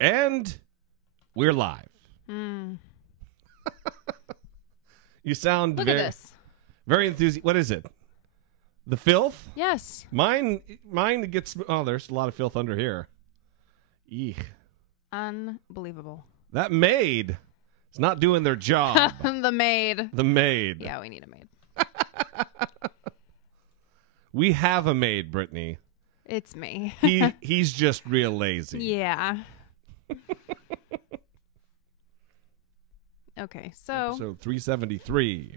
And we're live. You sound Look at this. very enthusiastic. What is it? The filth? Yes. Mine gets... Oh, there's a lot of filth under here. Eek. Unbelievable. That maid is not doing their job. The maid. The maid. Yeah, we need a maid. We have a maid, Brittany. It's me. He's just real lazy. Yeah. Okay, so... Episode 373.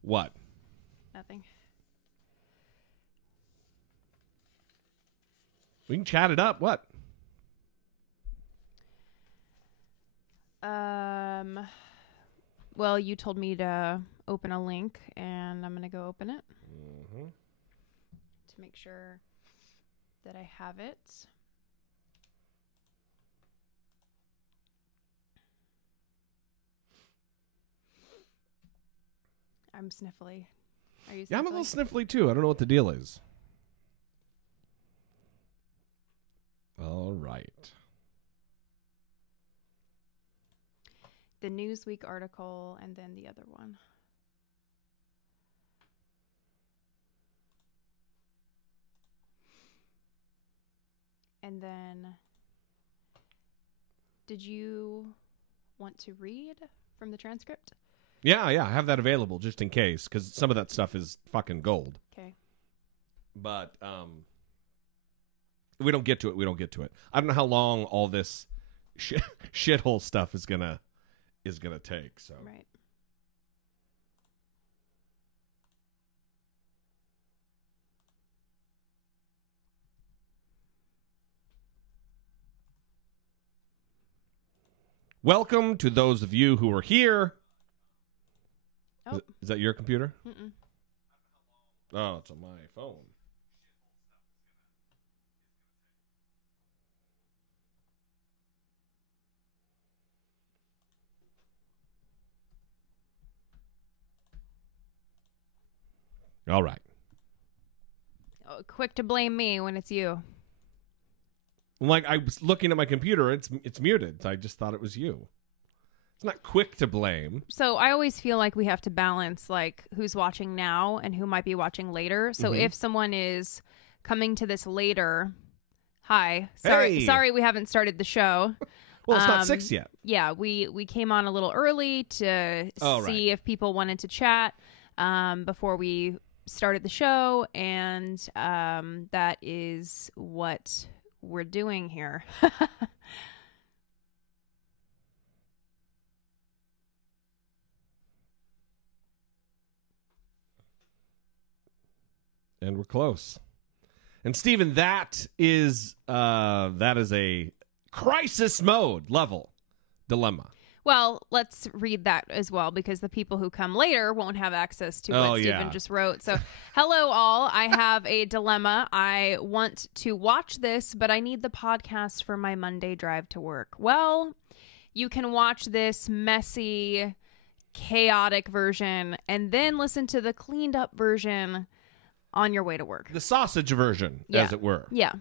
What? Nothing. We can chat it up. What? Well, you told me to open a link, and I'm going to go open it. Mm-hmm. To make sure that I have it. I'm sniffly. Are you sniffly? Yeah, I'm a little sniffly too. I don't know what the deal is. All right. The Newsweek article and then the other one. And then, did you want to read from the transcript? Yeah, I have that available just in case, because some of that stuff is fucking gold. Okay. But we don't get to it. I don't know how long all this shithole stuff is gonna take. So Right. welcome to those of you who are here. Oh. Is that your computer? Mm-mm. Oh, it's on my phone. All right. Oh, quick to blame me when it's you. Like, I was looking at my computer, it's muted. I just thought it was you. It's not quick to blame. So I always feel like we have to balance like who's watching now and who might be watching later. So if someone is coming to this later, hi. Sorry we haven't started the show. Well, it's not 6 yet. Yeah, we came on a little early to see if people wanted to chat before we started the show, and that is what we're doing here. And we're close. And Steven, that is a crisis mode level dilemma. Well, let's read that as well, because the people who come later won't have access to what Steven just wrote. So, hello all. I have a dilemma. I want to watch this, but I need the podcast for my Monday drive to work. Well, you can watch this messy, chaotic version and then listen to the cleaned up version on your way to work. The sausage version, as it were. Yeah.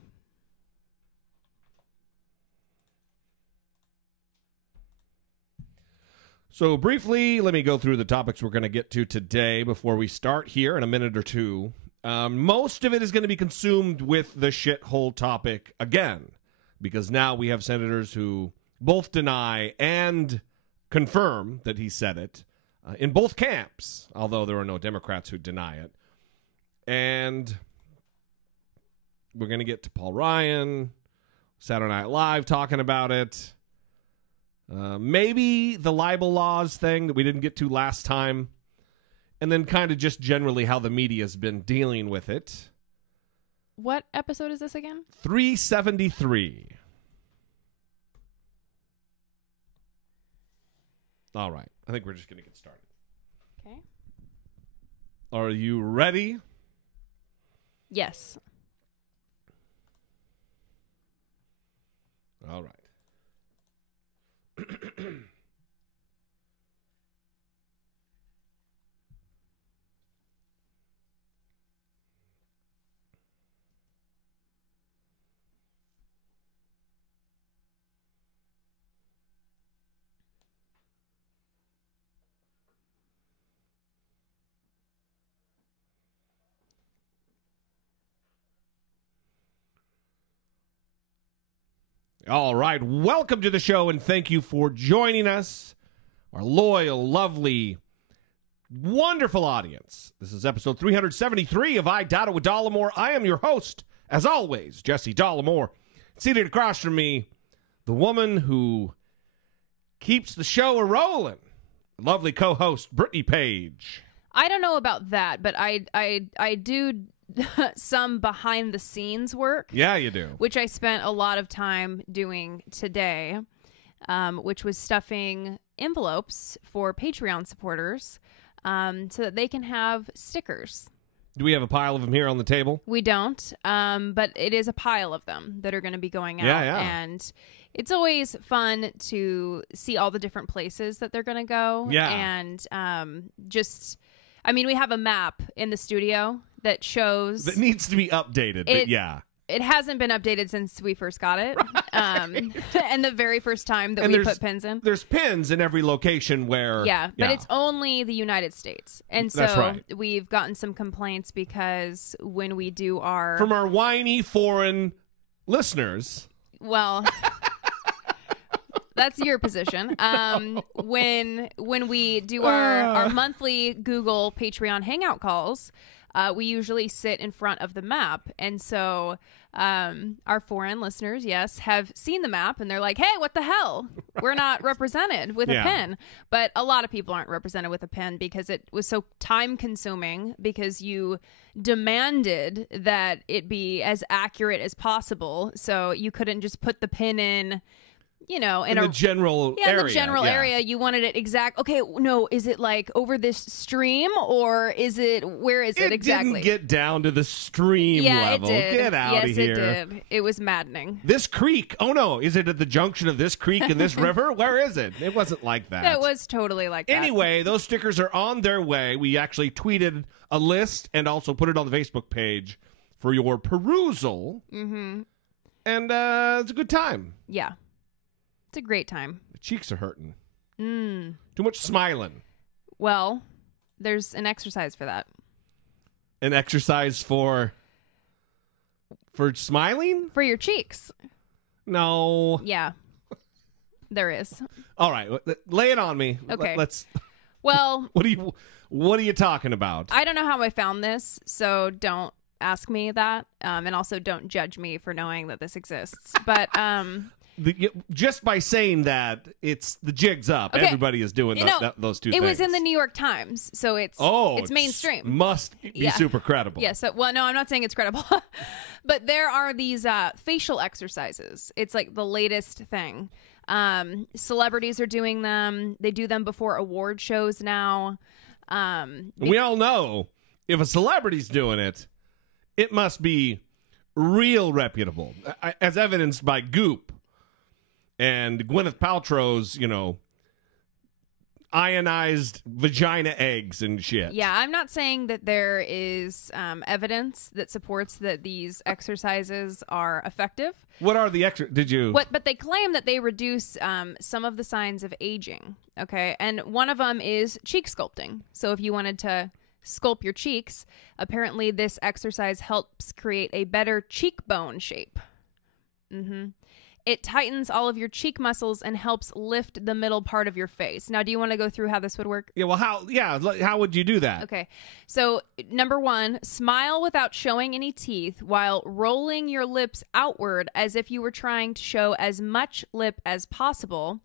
So briefly, let me go through the topics we're going to get to today before we start here in a minute or two. Most of it is going to be consumed with the shithole topic again, because now we have senators who both deny and confirm that he said it in both camps, although there are no Democrats who deny it. And we're going to get to Paul Ryan, Saturday Night Live talking about it. Maybe the libel laws thing that we didn't get to last time. And then kind of just generally how the media's been dealing with it. What episode is this again? 373. All right. I think we're just going to get started. Okay. Are you ready? Yes. All right. All right, welcome to the show, and thank you for joining us, our loyal, lovely, wonderful audience. This is episode 373 of I Doubt It with Dollemore. I am your host, as always, Jesse Dollemore. Seated across from me, the woman who keeps the show a-rolling, lovely co-host, Brittany Page. I don't know about that, but I do some behind-the-scenes work. Yeah, you do. Which I spent a lot of time doing today, which was stuffing envelopes for Patreon supporters so that they can have stickers. Do we have a pile of them here on the table? We don't, but it is a pile of them that are going to be going out. Yeah. And it's always fun to see all the different places that they're going to go. Yeah. And we have a map in the studio that shows... That needs to be updated, but yeah. It hasn't been updated since we first got it. And the very first time that we put pins in. There's pins in every location where... Yeah, but it's only the United States. And so That's right. We've gotten some complaints because when we do our... From our whiny foreign listeners. Well... That's your position. When we do our monthly Google Patreon Hangout calls, we usually sit in front of the map. And so our foreign listeners, yes, have seen the map and they're like, hey, what the hell? We're not represented with a pin. But a lot of people aren't represented with a pin because it was so time consuming because you demanded that it be as accurate as possible. So you couldn't just put the pin in... in the general area. In the general area, you wanted it exact. Okay, no, is it like over this stream or is it, where is it exactly? It didn't get down to the stream level. It did. Get out of here. Yes, it did. It was maddening. This creek, oh no, is it at the junction of this creek and this river? Where is it? It wasn't like that. It was totally like that. Anyway, those stickers are on their way. We actually tweeted a list and also put it on the Facebook page for your perusal. Mm-hmm. And it's a good time. Yeah. It's a great time. The cheeks are hurting. Too much smiling. Well, there's an exercise for that. An exercise for smiling? For your cheeks. No. Yeah. There is. All right, lay it on me. Okay. Let's. Well, what are you talking about? I don't know how I found this, so don't ask me that, and also don't judge me for knowing that this exists. But just by saying that, it's the jig's up. Okay. Everybody is doing those two things. It was in the New York Times, so it's mainstream. Must be super credible. Yeah, so, well, no, I'm not saying it's credible. But there are these facial exercises. It's like the latest thing. Celebrities are doing them. They do them before award shows now. We all know if a celebrity's doing it, it must be real reputable, as evidenced by Goop. And Gwyneth Paltrow's, ionized vagina eggs and shit. Yeah, I'm not saying that there is evidence that supports that these exercises are effective. What are the But they claim that they reduce some of the signs of aging. Okay, and one of them is cheek sculpting. So if you wanted to sculpt your cheeks, apparently this exercise helps create a better cheekbone shape. Mm-hmm. It tightens all of your cheek muscles and helps lift the middle part of your face. Now, do you want to go through how this would work? Yeah, well, how would you do that? Okay. So, number one, smile without showing any teeth while rolling your lips outward as if you were trying to show as much lip as possible.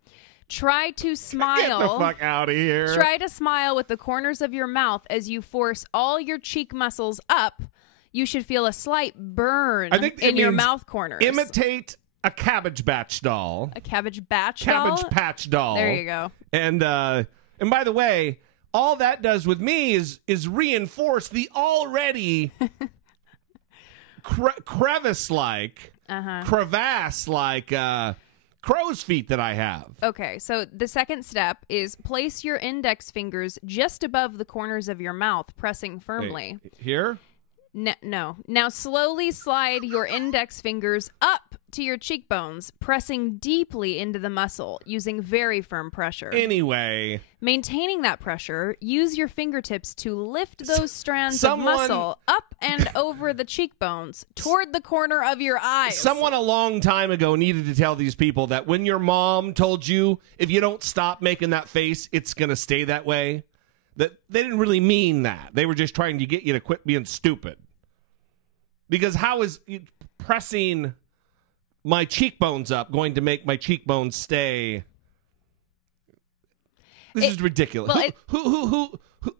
Try to smile. Get the fuck out of here. Try to smile with the corners of your mouth as you force all your cheek muscles up. You should feel a slight burn in your mouth corners. Imitate a Cabbage Patch doll. A Cabbage Patch doll? Cabbage Patch doll. There you go. And by the way, all that does with me is reinforce the already crevasse-like, crow's feet that I have. Okay, so the second step is place your index fingers just above the corners of your mouth, pressing firmly. Here? No. Now slowly slide your index fingers up to your cheekbones, pressing deeply into the muscle, using very firm pressure. Anyway. Maintaining that pressure, use your fingertips to lift those strands of muscle up and over the cheekbones, toward the corner of your eyes. Someone a long time ago needed to tell these people that when your mom told you, if you don't stop making that face, it's going to stay that way, that they didn't really mean that. They were just trying to get you to quit being stupid. Because how is pressing my cheekbones up going to make my cheekbones stay? This is ridiculous. Well,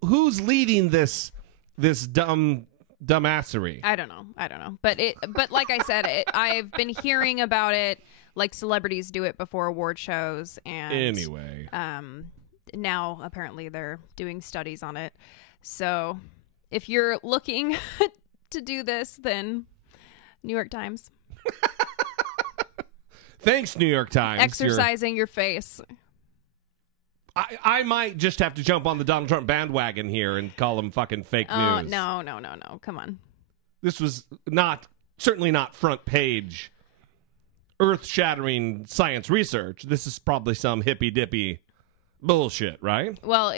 who's leading this dumbassery? I don't know. But like I said, I've been hearing about it. Like celebrities do it before award shows, and anyway, now apparently they're doing studies on it. So if you're looking to do this, then New York Times. Thanks, New York Times. Exercising your face. I might just have to jump on the Donald Trump bandwagon here and call him fucking fake news. No. Come on. This was certainly not front page, earth-shattering science research. This is probably some hippy-dippy bullshit, right? Well,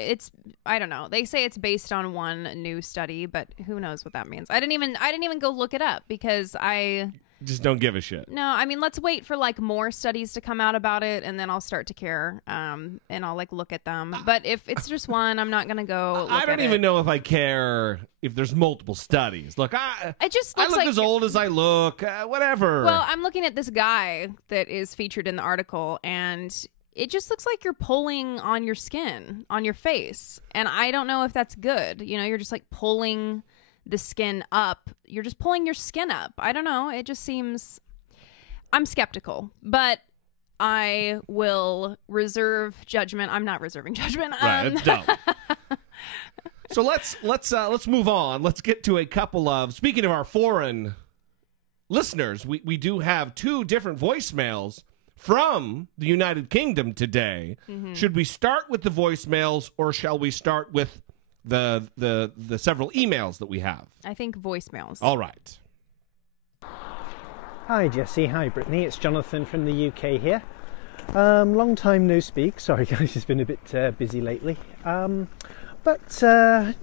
I don't know. They say it's based on one new study, but who knows what that means. I didn't even go look it up because I just don't give a shit. No, I mean, let's wait for like more studies to come out about it, and then I'll start to care, and I'll like look at them. But if it's just one, I'm not gonna go. I don't even know if I care if there's multiple studies. Look, I look like, as old as I look. Whatever. Well, I'm looking at this guy that is featured in the article, and it just looks like you're pulling on your skin, on your face, and I don't know if that's good. You know, you're just like pulling the skin up. You're just pulling your skin up. I don't know. It just seems... I'm skeptical, but I will reserve judgment. I'm not reserving judgment. Right, it's dumb. So let's move on. Let's get to a couple of... Speaking of our foreign listeners, we do have 2 different voicemails from the United Kingdom today. Mm-hmm. Should we start with the voicemails, or shall we start with the several emails that we have? I think voicemails. All right. Hi Jesse, hi Brittany, it's Jonathan from the UK here. Long time no speak. Sorry guys, it's been a bit busy lately. But so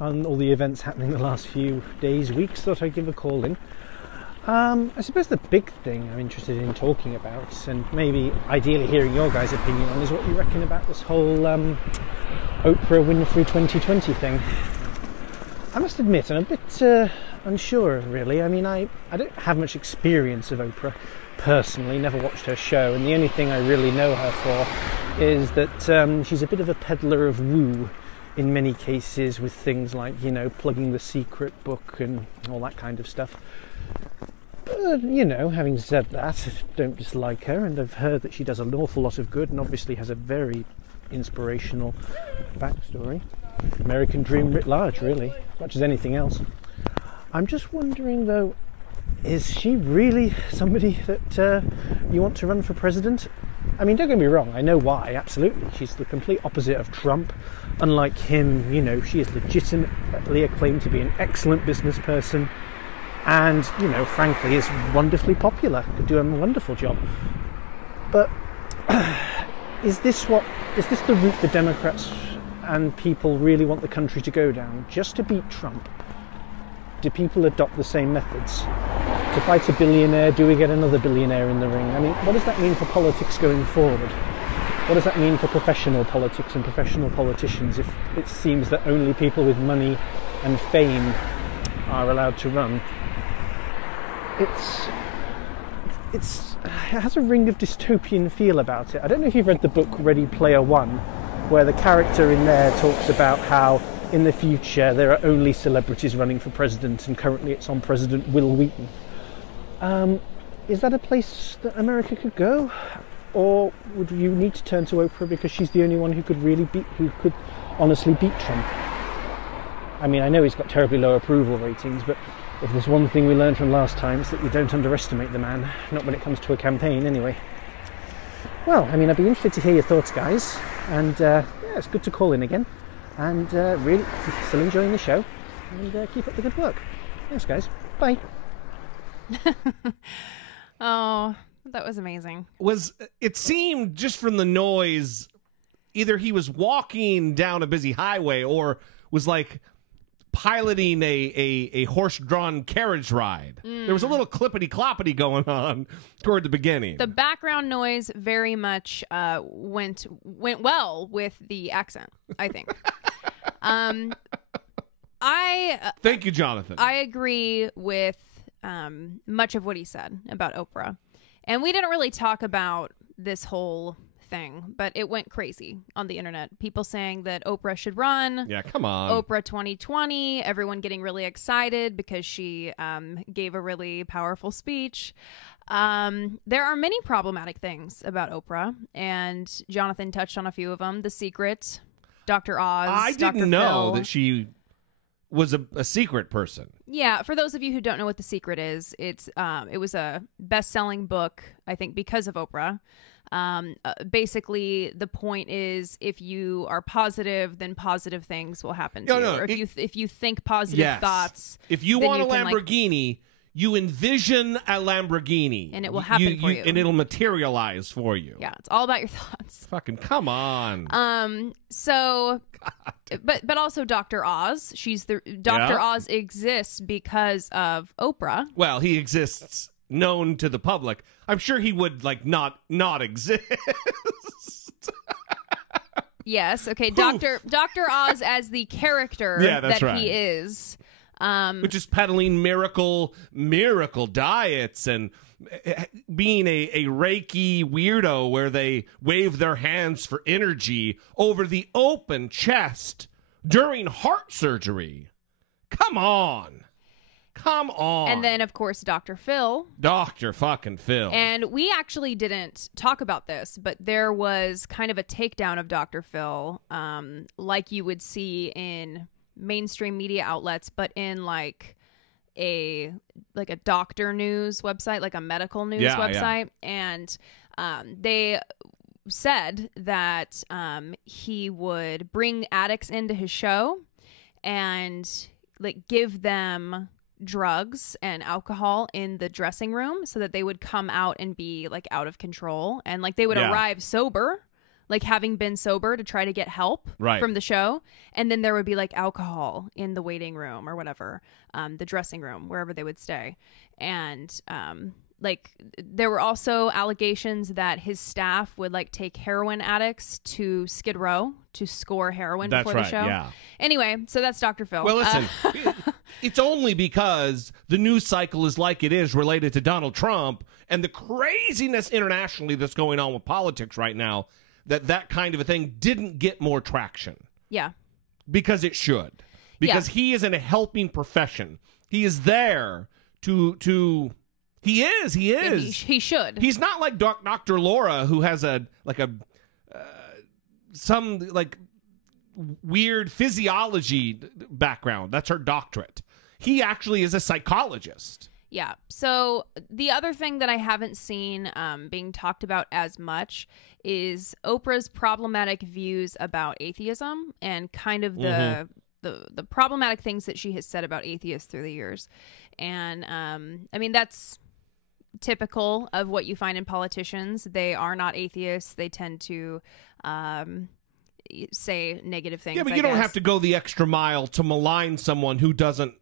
on all the events happening the last few days, weeks, thought I'd give a call in. I suppose the big thing I'm interested in talking about, and maybe ideally hearing your guys' opinion on, is what you reckon about this whole Oprah Winfrey 2020 thing. I must admit, I'm a bit unsure, really. I mean, I don't have much experience of Oprah personally, never watched her show, and the only thing I really know her for is that she's a bit of a peddler of woo in many cases, with things like, you know, plugging The Secret book and all that kind of stuff. But, you know, having said that, I don't dislike her, and I've heard that she does an awful lot of good and obviously has a very inspirational backstory. American dream writ large, really, as much as anything else. I'm just wondering, though, is she really somebody that you want to run for president? I mean, don't get me wrong, I know why, absolutely. She's the complete opposite of Trump. Unlike him, you know, she is legitimately acclaimed to be an excellent business person, and, you know, frankly, is wonderfully popular, could do a wonderful job. But is this the route the Democrats and people really want the country to go down, just to beat Trump? Do people adopt the same methods? To fight a billionaire, do we get another billionaire in the ring? I mean, what does that mean for politics going forward? What does that mean for professional politics and professional politicians if it seems that only people with money and fame are allowed to run? It has a ring of dystopian feel about it. I don't know if you've read the book Ready Player One, where the character in there talks about how in the future there are only celebrities running for president, and currently it's on President Will Wheaton. Is that a place that America could go? Or would you need to turn to Oprah because she's the only one who could honestly beat Trump? I mean, I know he's got terribly low approval ratings, but if there's one thing we learned from last time, it's that you don't underestimate the man, not when it comes to a campaign anyway. Well, I mean, I'd be interested to hear your thoughts, guys, and yeah, it's good to call in again, and really still enjoying the show, and keep up the good work. Thanks, guys. Bye. Oh, that was amazing. It seemed just from the noise, either he was walking down a busy highway or was like piloting a horse-drawn carriage ride. There was a little clippity-cloppity going on toward the beginning. The background noise very much went well with the accent, I think. Thank you, Jonathan. I agree with much of what he said about Oprah. And we didn't really talk about this whole thing, but it went crazy on the internet. People saying that Oprah should run. Yeah, come on. Oprah 2020. Everyone getting really excited because she gave a really powerful speech. There are many problematic things about Oprah, and Jonathan touched on a few of them. The Secret, Dr. Oz. I didn't Dr. know Phil. that she was a secret person. Yeah, for those of you who don't know what The Secret is, it was a best-selling book, I think, because of Oprah. Basically, the point is, if you are positive, then positive things will happen to you. Or if you think positive thoughts, if you want a Lamborghini, you envision a Lamborghini, and it will happen for you, and it'll materialize for you. Yeah, it's all about your thoughts. Fucking come on. So, but also Dr. Oz. Dr. Oz exists because of Oprah. Well, he exists known to the public. I'm sure he would not exist. Yes. Okay. Dr. Oz as the character that right. he is. Which is peddling miracle diets and being a Reiki weirdo where they wave their hands for energy over the open chest during heart surgery. Come on. And then, of course, Dr. Phil. Dr. fucking Phil. And we actually didn't talk about this, but there was kind of a takedown of Dr. Phil, like you would see in mainstream media outlets, but in like a doctor news website, like a medical news website. Yeah. And they said that he would bring addicts into his show and like give them drugs and alcohol in the dressing room so that they would come out and be like out of control, and like they would arrive sober, like having been sober to try to get help from the show, and then there would be like alcohol in the waiting room or whatever, the dressing room, wherever they would stay. And like there were also allegations that his staff would like take heroin addicts to Skid Row to score heroin before the show. Yeah. Anyway, so that's Dr. Phil. Well, listen, it's only because the news cycle is like it is related to Donald Trump and the craziness internationally that's going on with politics right now that kind of a thing didn't get more traction. Yeah. Because it should. Because he is in a helping profession. He is there to He is. He should. He's not like Dr. Laura, who has some weird physiology background. That's her doctorate. He actually is a psychologist. Yeah. So the other thing that I haven't seen being talked about as much is Oprah's problematic views about atheism and kind of the problematic things that she has said about atheists through the years. And I mean, that's typical of what you find in politicians. They are not atheists. They tend to say negative things. Yeah, but you don't have to go the extra mile to malign someone who doesn't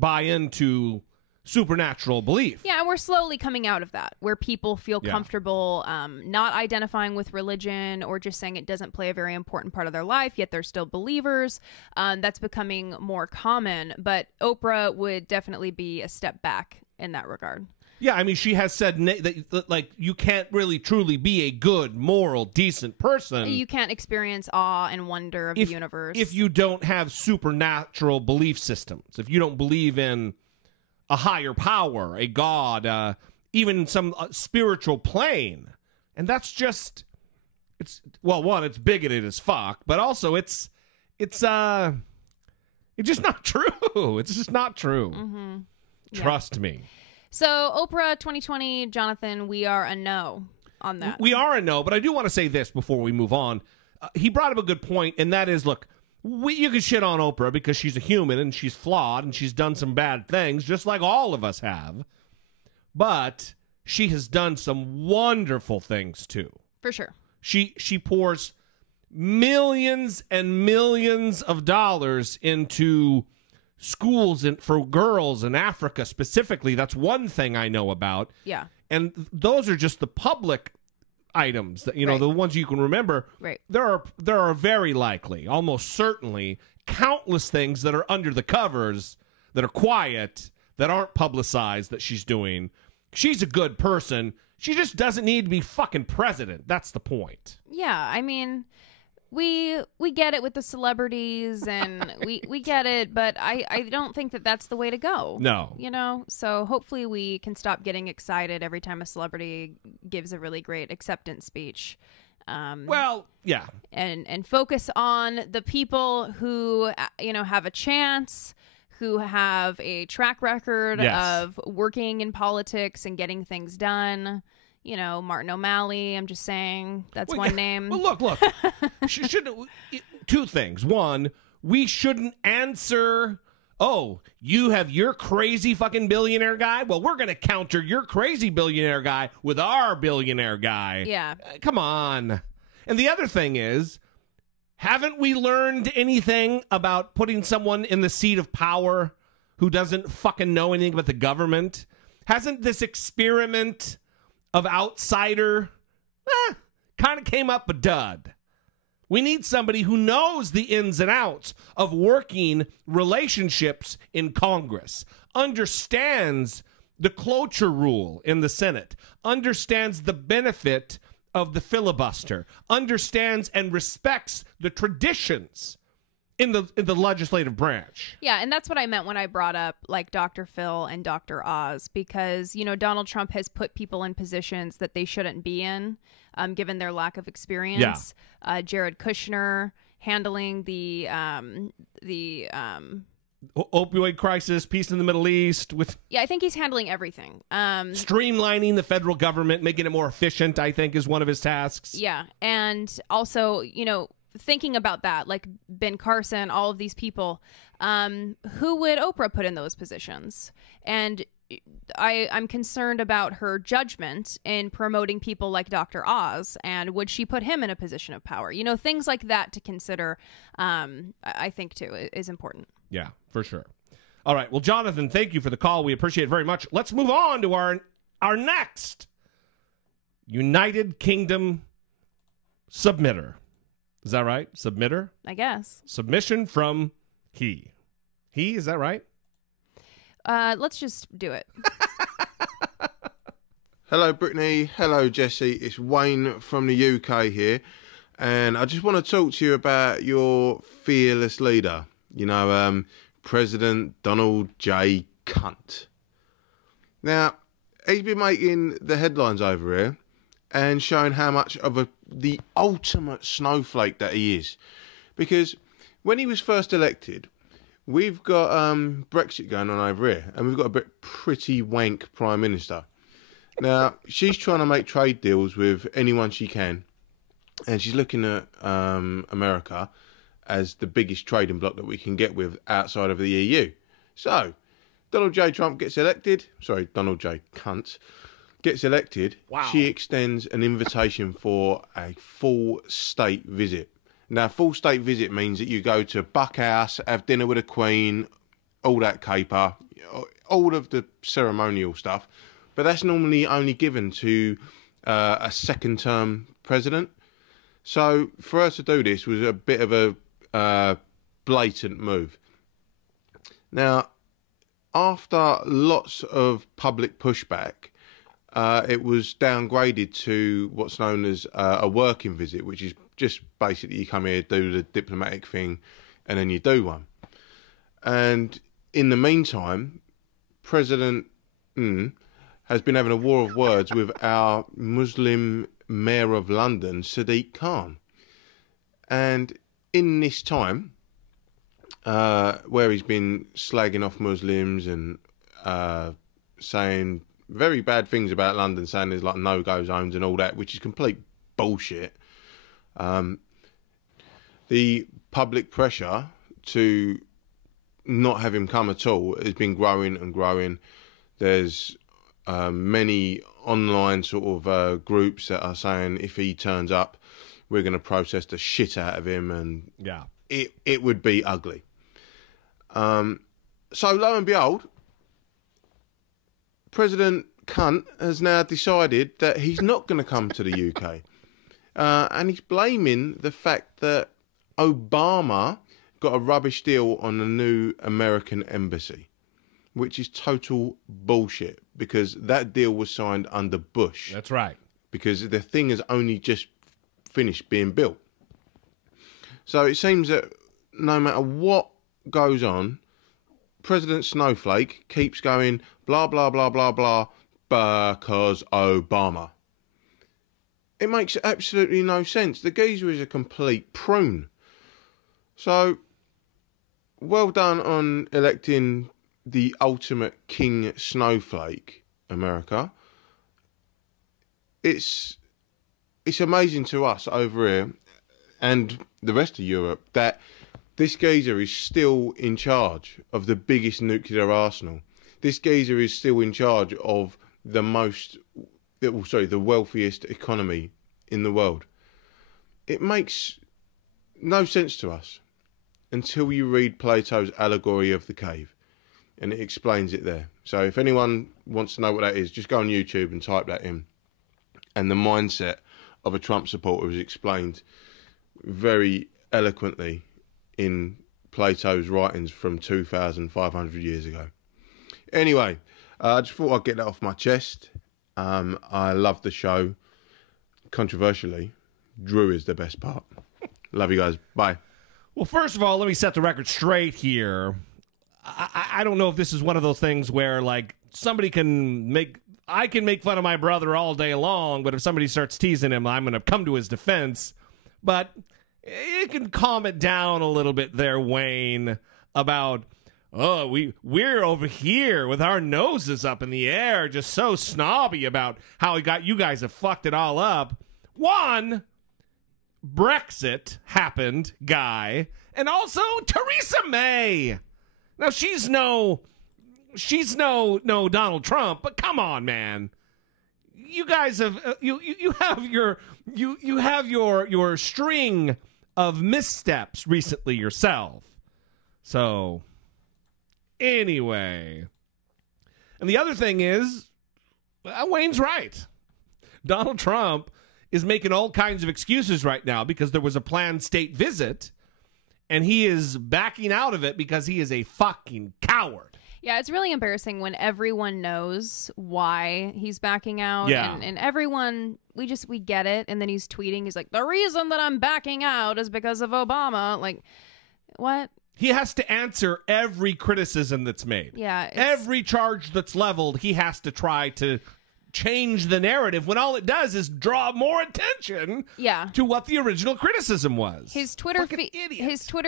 buy into supernatural belief. Yeah, and we're slowly coming out of that, where people feel comfortable not identifying with religion or just saying it doesn't play a very important part of their life, yet they're still believers. That's becoming more common, but Oprah would definitely be a step back in that regard. Yeah, I mean, she has said that like you can't really truly be a good, moral, decent person. You can't experience awe and wonder of the universe if you don't have supernatural belief systems. If you don't believe in a higher power, a god, even some spiritual plane. And that's just, it's bigoted as fuck, but also it's just not true. It's just not true. Mm-hmm. Trust me. So Oprah 2020, Jonathan, we are a no on that. We are a no, but I do want to say this before we move on. He brought up a good point, and that is, look, you can shit on Oprah because she's a human and she's flawed and she's done some bad things, just like all of us have. But she has done some wonderful things too. For sure. She pours millions and millions of dollars into schools for girls in Africa specifically. That's one thing I know about. Yeah. And those are just the public items that, the ones you can remember. Right. There are very likely, almost certainly, countless things that are under the covers, that are quiet, that aren't publicized, that she's doing. She's a good person. She just doesn't need to be fucking president. That's the point. Yeah, I mean, we get it with the celebrities, and we get it, but I don't think that that's the way to go. No. So hopefully we can stop getting excited every time a celebrity gives a really great acceptance speech. Well, yeah. And focus on the people who, have a chance, who have a track record of working in politics and getting things done. Martin O'Malley, I'm just saying. That's one name. Well, look. Two things. One, we shouldn't answer, oh, you have your crazy fucking billionaire guy? Well, we're going to counter your crazy billionaire guy with our billionaire guy. Yeah. Come on. And the other thing is, haven't we learned anything about putting someone in the seat of power who doesn't fucking know anything about the government? Hasn't this experiment of outsider kind of came up a dud? We need somebody who knows the ins and outs of working relationships in Congress, understands the cloture rule in the Senate, understands the benefit of the filibuster, understands and respects the traditions in the legislative branch. Yeah, and that's what I meant when I brought up like Dr. Phil and Dr. Oz, because Donald Trump has put people in positions that they shouldn't be in, given their lack of experience. Yeah. Jared Kushner handling the opioid crisis, peace in the Middle East. I think he's handling everything. Streamlining the federal government, making it more efficient, I think, is one of his tasks. Yeah, and also, thinking about that, like Ben Carson, all of these people, who would Oprah put in those positions? And I'm concerned about her judgment in promoting people like Dr. Oz, and would she put him in a position of power? Things like that to consider, I think, too, is important. Yeah, for sure. All right. Well, Jonathan, thank you for the call. We appreciate it very much. Let's move on to our next United Kingdom submitter. Is that right? Submitter? I guess. Submission from he. He, is that right? Let's just do it. Hello, Brittany. Hello, Jesse. It's Wayne from the UK here. And I just want to talk to you about your fearless leader. President Donald J. Cunt. Now, he's been making the headlines over here and showing how much of the ultimate snowflake that he is. Because when he was first elected, we've got Brexit going on over here, and we've got a pretty wank Prime Minister. Now, she's trying to make trade deals with anyone she can, and she's looking at America as the biggest trading bloc that we can get with outside of the EU. So, Donald J. Trump gets elected. Sorry, Donald J. Cunt gets elected. Wow. She extends an invitation for a full state visit. Now, full state visit means that you go to Buckhouse, have dinner with the Queen, all that caper, all of the ceremonial stuff. But that's normally only given to a second-term president. So for her to do this was a bit of a blatant move. Now, after lots of public pushback, it was downgraded to what's known as a working visit, which is just basically you come here, do the diplomatic thing, and then you do one. And in the meantime, President has been having a war of words with our Muslim Mayor of London, Sadiq Khan. And in this time, where he's been slagging off Muslims and saying very bad things about London, saying there's like no-go zones and all that, which is complete bullshit. The public pressure to not have him come at all has been growing and growing. There's many online sort of groups that are saying if he turns up, we're going to protest the shit out of him, and it would be ugly. So lo and behold, President Cunt has now decided that he's not going to come to the UK. And he's blaming the fact that Obama got a rubbish deal on the new American embassy, which is total bullshit, because that deal was signed under Bush. That's right. Because the thing has only just finished being built. So it seems that no matter what goes on, President Snowflake keeps going blah, blah, blah, blah, blah, because Obama. It makes absolutely no sense. The geezer is a complete prune. So, well done on electing the ultimate King Snowflake, America. It's amazing to us over here and the rest of Europe that this geezer is still in charge of the biggest nuclear arsenal. This geezer is still in charge of the wealthiest economy in the world. It makes no sense to us until you read Plato's allegory of the cave, and it explains it there. So if anyone wants to know what that is, just go on YouTube and type that in. And the mindset of a Trump supporter is explained very eloquently in Plato's writings from 2,500 years ago. Anyway, I just thought I'd get that off my chest. I love the show. Controversially, Drew is the best part. Love you guys. Bye. Well, first of all, let me set the record straight here. I don't know if this is one of those things where, like, I can make fun of my brother all day long, but if somebody starts teasing him, I'm going to come to his defense. But you can calm it down a little bit there, Wayne, about, oh, we're over here with our noses up in the air, just so snobby about how you guys have fucked it all up. One, Brexit happened, guy, and also Theresa May. Now she's no Donald Trump, but come on, man. You guys have you have your string of missteps recently yourself. So anyway, and the other thing is, Wayne's right. Donald Trump is making all kinds of excuses right now because there was a planned state visit, and he is backing out of it because he is a fucking coward. Yeah, it's really embarrassing when everyone knows why he's backing out. Yeah. And everyone, we get it. And then he's tweeting. He's like, the reason that I'm backing out is because of Obama. Like, what? He has to answer every criticism that's made. Yeah. Every charge that's leveled, he has to try to change the narrative when all it does is draw more attention to what the original criticism was. His Twitter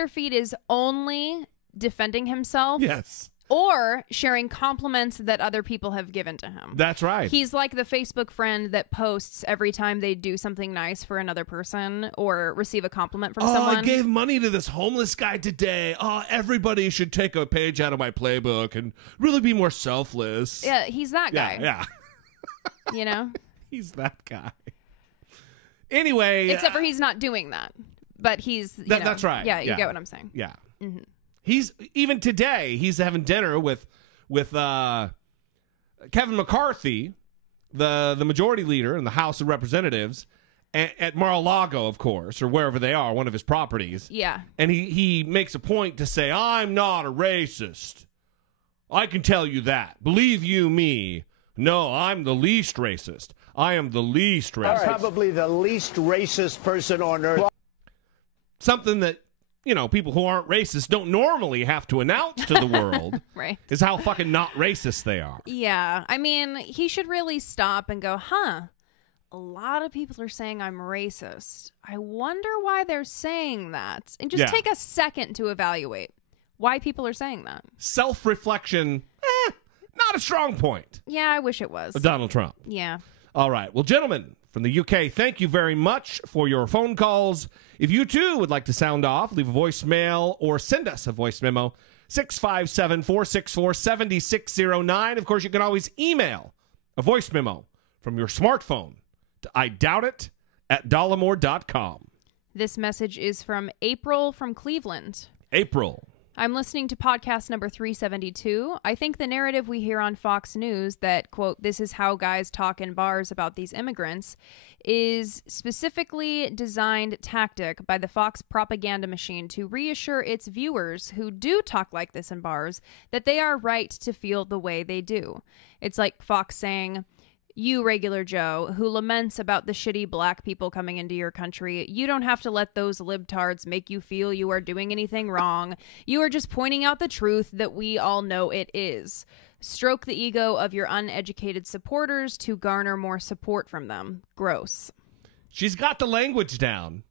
feed is only defending himself. Yes. Or sharing compliments that other people have given to him. That's right. He's like the Facebook friend that posts every time they do something nice for another person or receive a compliment from someone. I gave money to this homeless guy today. Oh, everybody should take a page out of my playbook and really be more selfless. Yeah, he's that guy. Yeah. You know? He's that guy. Anyway. Except for he's not doing that. But he's, you know, that's right. Yeah, you get what I'm saying. Yeah. Mm-hmm. He's, even today, he's having dinner with Kevin McCarthy, the majority leader in the House of Representatives, at Mar-a-Lago, of course, or wherever they are, one of his properties. Yeah. And he makes a point to say, I'm not a racist. I can tell you that. Believe you me. No, I'm the least racist. I am the least racist. I'm probably the least racist person on earth. Something that, you know, people who aren't racist don't normally have to announce to the world. Right. Is how fucking not racist they are. Yeah. I mean, he should really stop and go, a lot of people are saying I'm racist. I wonder why they're saying that. And just take a second to evaluate why people are saying that. Self-reflection, not a strong point. Yeah, I wish it was. Donald Trump. Yeah. All right. Well, gentlemen from the UK, thank you very much for your phone calls. If you, too, would like to sound off, leave a voicemail or send us a voice memo, 657-464-7609. Of course, you can always email a voice memo from your smartphone to idoubt.it@dollemore.com. This message is from April from Cleveland. April. I'm listening to podcast number 372. I think the narrative we hear on Fox News that, quote, this is how guys talk in bars about these immigrants is specifically designed tactic by the Fox propaganda machine to reassure its viewers who do talk like this in bars that they are right to feel the way they do. It's like Fox saying, you regular Joe who laments about the shitty black people coming into your country, you don't have to let those libtards make you feel you are doing anything wrong. You are just pointing out the truth that we all know it is. Stroke the ego of your uneducated supporters to garner more support from them. Gross. She's got the language down.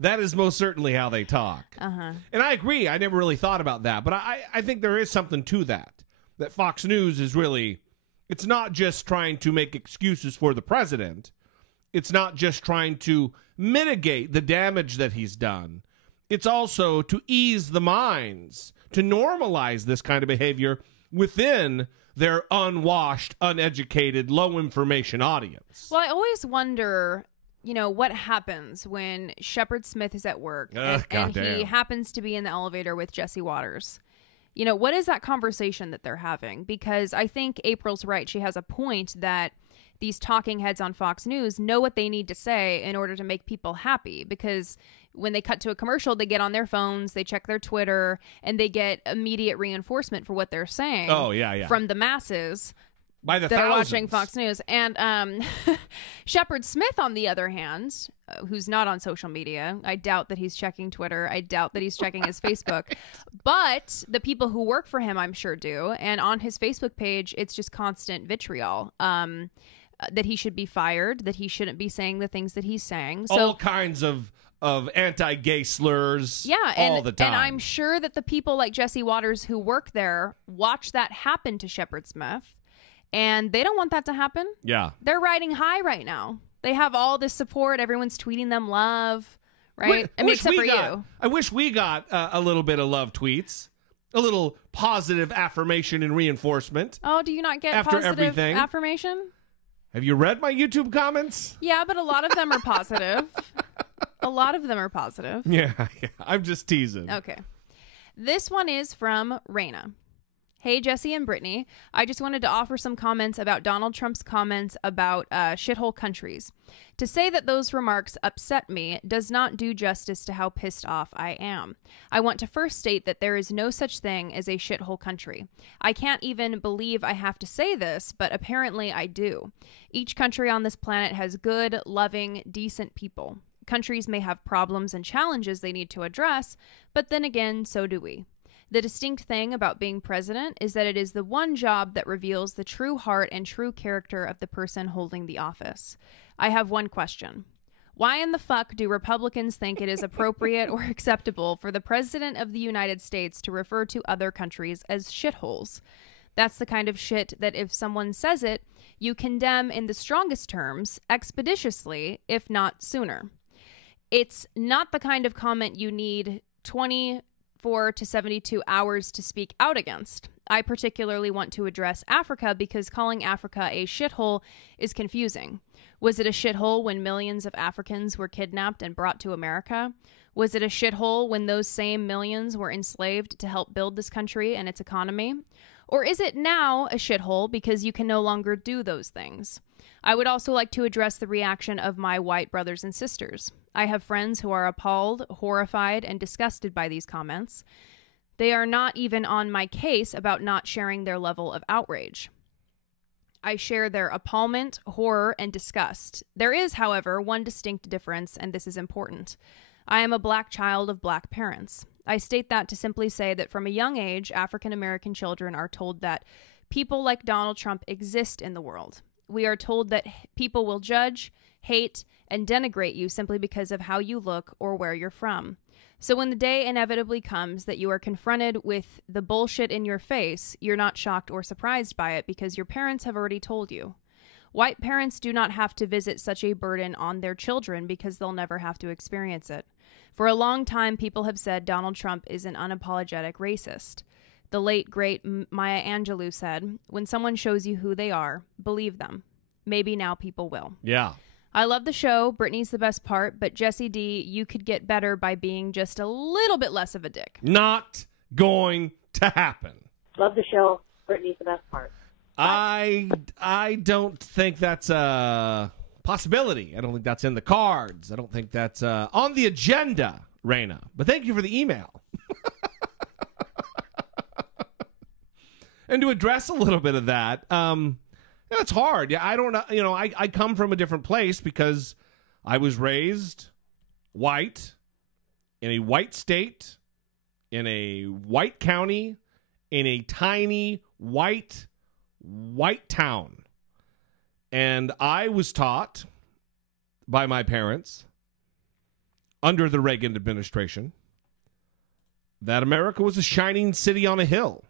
That is most certainly how they talk. And I agree. I never really thought about that. But I think there is something to that. That Fox News is really... It's not just trying to make excuses for the president. It's not just trying to mitigate the damage that he's done. It's also to ease the minds, to normalize this kind of behavior within their unwashed, uneducated, low information audience. Well, I always wonder, you know, what happens when Shepard Smith is at work and he happens to be in the elevator with Jesse Waters. You know, what is that conversation that they're having? Because I think April's right. She has a point that these talking heads on Fox News know what they need to say in order to make people happy. Because when they cut to a commercial, they get on their phones, they check their Twitter, and they get immediate reinforcement for what they're saying. Oh, yeah. From the masses. By the that thousands. Are watching Fox News. And Shepard Smith, on the other hand, who's not on social media, I doubt that he's checking Twitter. I doubt that he's checking his Facebook. But the people who work for him, I'm sure, do. And on his Facebook page, it's just constant vitriol. That he should be fired, that he shouldn't be saying the things that he's saying. So, all kinds of anti-gay slurs all the time. And I'm sure that the people like Jesse Waters who work there watch that happen to Shepard Smith. And they don't want that to happen. Yeah. They're riding high right now. They have all this support. Everyone's tweeting them love, right? Except for you. I wish we got a little bit of love tweets. A little positive affirmation and reinforcement. Oh, do you not get after positive everything? Affirmation? Have you read my YouTube comments? Yeah, but a lot of them are positive. A lot of them are positive. Yeah. I'm just teasing. Okay. This one is from Raina. Hey, Jesse and Brittany. I just wanted to offer some comments about Donald Trump's comments about shithole countries. To say that those remarks upset me does not do justice to how pissed off I am. I want to first state that there is no such thing as a shithole country. I can't even believe I have to say this, but apparently I do. Each country on this planet has good, loving, decent people. Countries may have problems and challenges they need to address, but then again, so do we. The distinct thing about being president is that it is the one job that reveals the true heart and true character of the person holding the office. I have one question. Why in the fuck do Republicans think it is appropriate or acceptable for the President of the United States to refer to other countries as shitholes? That's the kind of shit that if someone says it, you condemn in the strongest terms, expeditiously, if not sooner. It's not the kind of comment you need 24 to 72 hours to speak out against. I particularly want to address Africa because calling Africa a shithole is confusing. Was it a shithole when millions of Africans were kidnapped and brought to America? Was it a shithole when those same millions were enslaved to help build this country and its economy? Or is it now a shithole because you can no longer do those things? I would also like to address the reaction of my white brothers and sisters. I have friends who are appalled, horrified, and disgusted by these comments. They are not even on my case about not sharing their level of outrage. I share their appallment, horror, and disgust. There is, however, one distinct difference, and this is important. I am a black child of black parents. I state that to simply say that from a young age, African American children are told that people like Donald Trump exist in the world. We are told that people will judge, hate, and denigrate you simply because of how you look or where you're from. So when the day inevitably comes that you are confronted with the bullshit in your face, you're not shocked or surprised by it because your parents have already told you. White parents do not have to visit such a burden on their children because they'll never have to experience it. For a long time, people have said Donald Trump is an unapologetic racist. The late, great Maya Angelou said, when someone shows you who they are, believe them. Maybe now people will. Yeah. I love the show. Brittany's the best part, but Jesse D, you could get better by being just a little bit less of a dick. Not going to happen. Love the show. Brittany's the best part. I don't think that's a possibility. I don't think that's in the cards. I don't think that's on the agenda, Raina. But thank you for the email. And to address a little bit of that, it's hard. Yeah, I don't know. You know, I come from a different place because I was raised white in a white state, in a white county, in a tiny white town. And I was taught by my parents under the Reagan administration that America was a shining city on a hill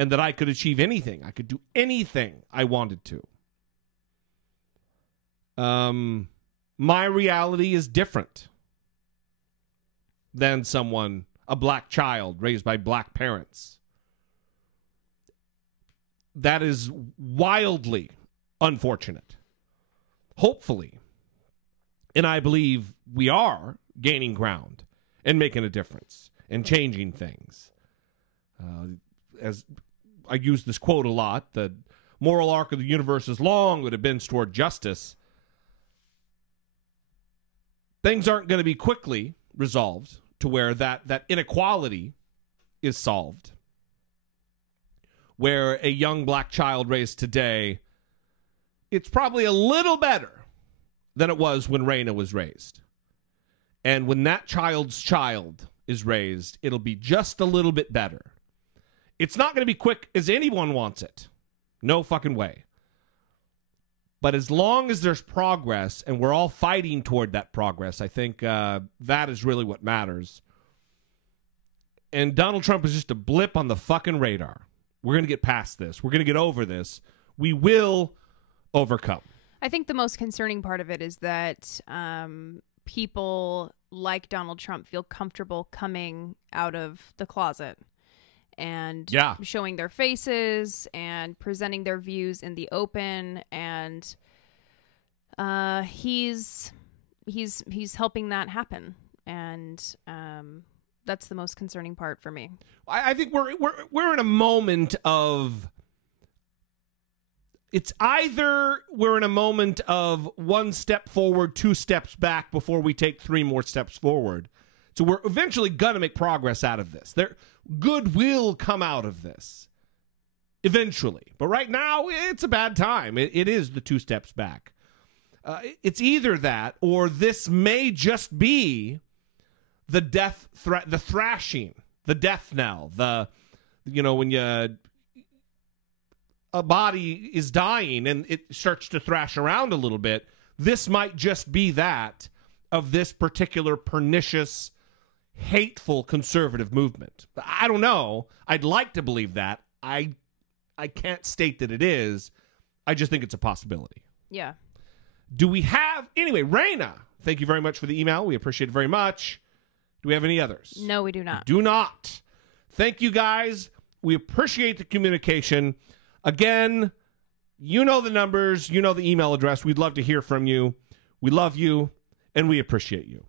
and that I could achieve anything. I could do anything I wanted to. My reality is different than a black child raised by black parents. That is wildly unfortunate. Hopefully, and I believe we are gaining ground and making a difference and changing things. As I use this quote a lot, the moral arc of the universe is long, but it bends toward justice. Things aren't going to be quickly resolved to where that inequality is solved. Where a young black child raised today, it's probably a little better than it was when Raina was raised. And when that child's child is raised, it'll be just a little bit better. It's not going to be quick as anyone wants it. No fucking way. But as long as there's progress and we're all fighting toward that progress, I think that is really what matters. And Donald Trump is just a blip on the fucking radar. We're going to get past this. We're going to get over this. We will overcome. I think the most concerning part of it is that people like Donald Trump feel comfortable coming out of the closet and showing their faces and presenting their views in the open, and he's helping that happen, and that's the most concerning part for me. I think we're in a moment of, it's either we're in a moment of one step forward, two steps back before we take three more steps forward. So we're eventually going to make progress out of this. Good will come out of this eventually. But right now, it's a bad time. It is the two steps back. It's either that or this may just be the death threat, the thrashing, the death knell, when a body is dying and it starts to thrash around a little bit. This might just be that of this particular pernicious, hateful conservative movement. I don't know. I'd like to believe that. I can't state that it is. I just think it's a possibility. Yeah. Do we have... Anyway, Raina, thank you very much for the email. We appreciate it very much. Do we have any others? No, we do not. Do not. Thank you, guys. We appreciate the communication. Again, you know the numbers. You know the email address. We'd love to hear from you. We love you, and we appreciate you.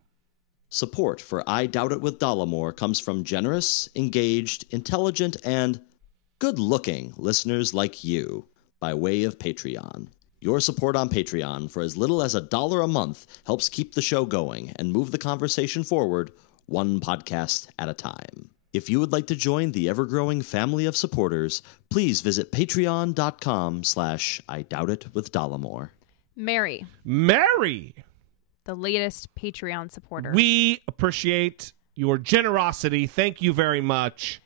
Support for I Doubt It with Dollemore comes from generous, engaged, intelligent, and good-looking listeners like you by way of Patreon. Your support on Patreon for as little as $1 a month helps keep the show going and move the conversation forward one podcast at a time. If you would like to join the ever-growing family of supporters, please visit patreon.com/I Doubt It with Dollemore. Mary. The latest Patreon supporter. We appreciate your generosity. Thank you very much.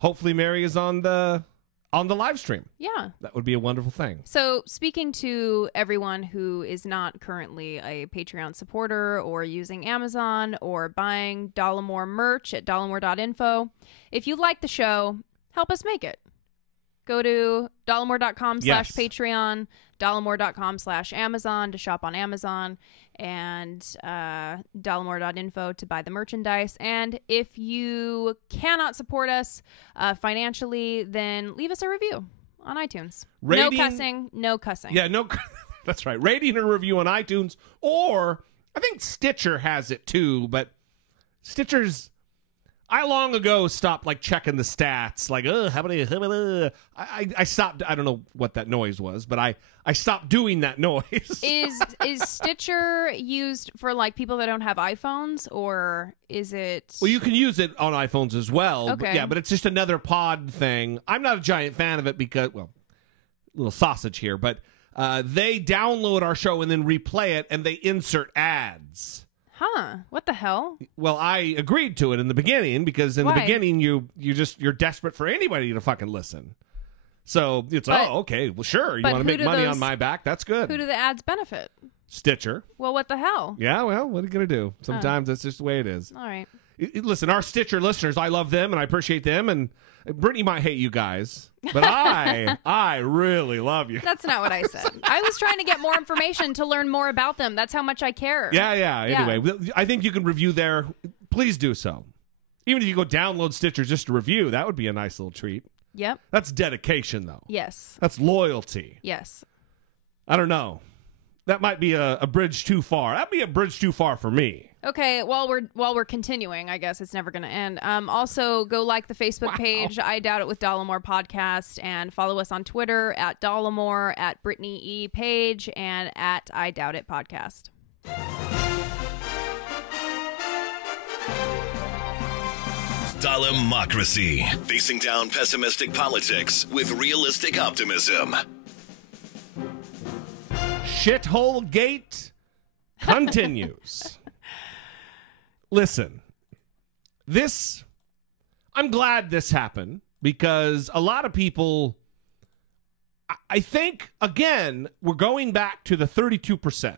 Hopefully Mary is on the live stream. Yeah. That would be a wonderful thing. So speaking to everyone who is not currently a Patreon supporter or using Amazon or buying Dollemore merch at dollemore.info, if you like the show, help us make it. Go to dollemore.com/Patreon, Dollemore.com/Amazon to shop on Amazon, and Dollemore.info to buy the merchandise. And if you cannot support us financially, then leave us a review on iTunes. Rating, no cussing. Yeah, no, that's right. Rating and review on iTunes, or I think Stitcher has it too, but Stitcher's, I long ago stopped like checking the stats, like, how many, I stopped, I don't know what that noise was, but I stopped doing that noise. Is Stitcher used for like people that don't have iPhones, or is it? Well, you can use it on iPhones as well. Okay. But it's just another pod thing. I'm not a giant fan of it because, well, a little sausage here, but they download our show and then replay it, and they insert ads. Huh? What the hell? Well, I agreed to it in the beginning because in the beginning you're desperate for anybody to fucking listen. So it's okay, well sure, you want to make money on my back? That's good. Who do the ads benefit? Stitcher. Well, what the hell? Yeah, well, what are you gonna do? Sometimes that's just the way it is. All right. Listen, our Stitcher listeners, I love them and I appreciate them, and Brittany might hate you guys, but I really love you. That's not what I said. I was trying to get more information to learn more about them. That's how much I care. Yeah. Anyway, I think you can review there. Please do so. Even if you go download Stitcher just to review, that would be a nice little treat. Yep. That's dedication, though. Yes. That's loyalty. Yes. I don't know. That might be a bridge too far. That'd be a bridge too far for me. Okay, while we're continuing, I guess it's never going to end. Also, go like the Facebook page, I Doubt It with Dollemore Podcast, and follow us on Twitter at Dollemore, at Brittany E. Page, and at I Doubt It Podcast. Dollemocracy, facing down pessimistic politics with realistic optimism. Shithole Gate continues. Listen, I'm glad this happened because a lot of people, I think, again, we're going back to the 32%.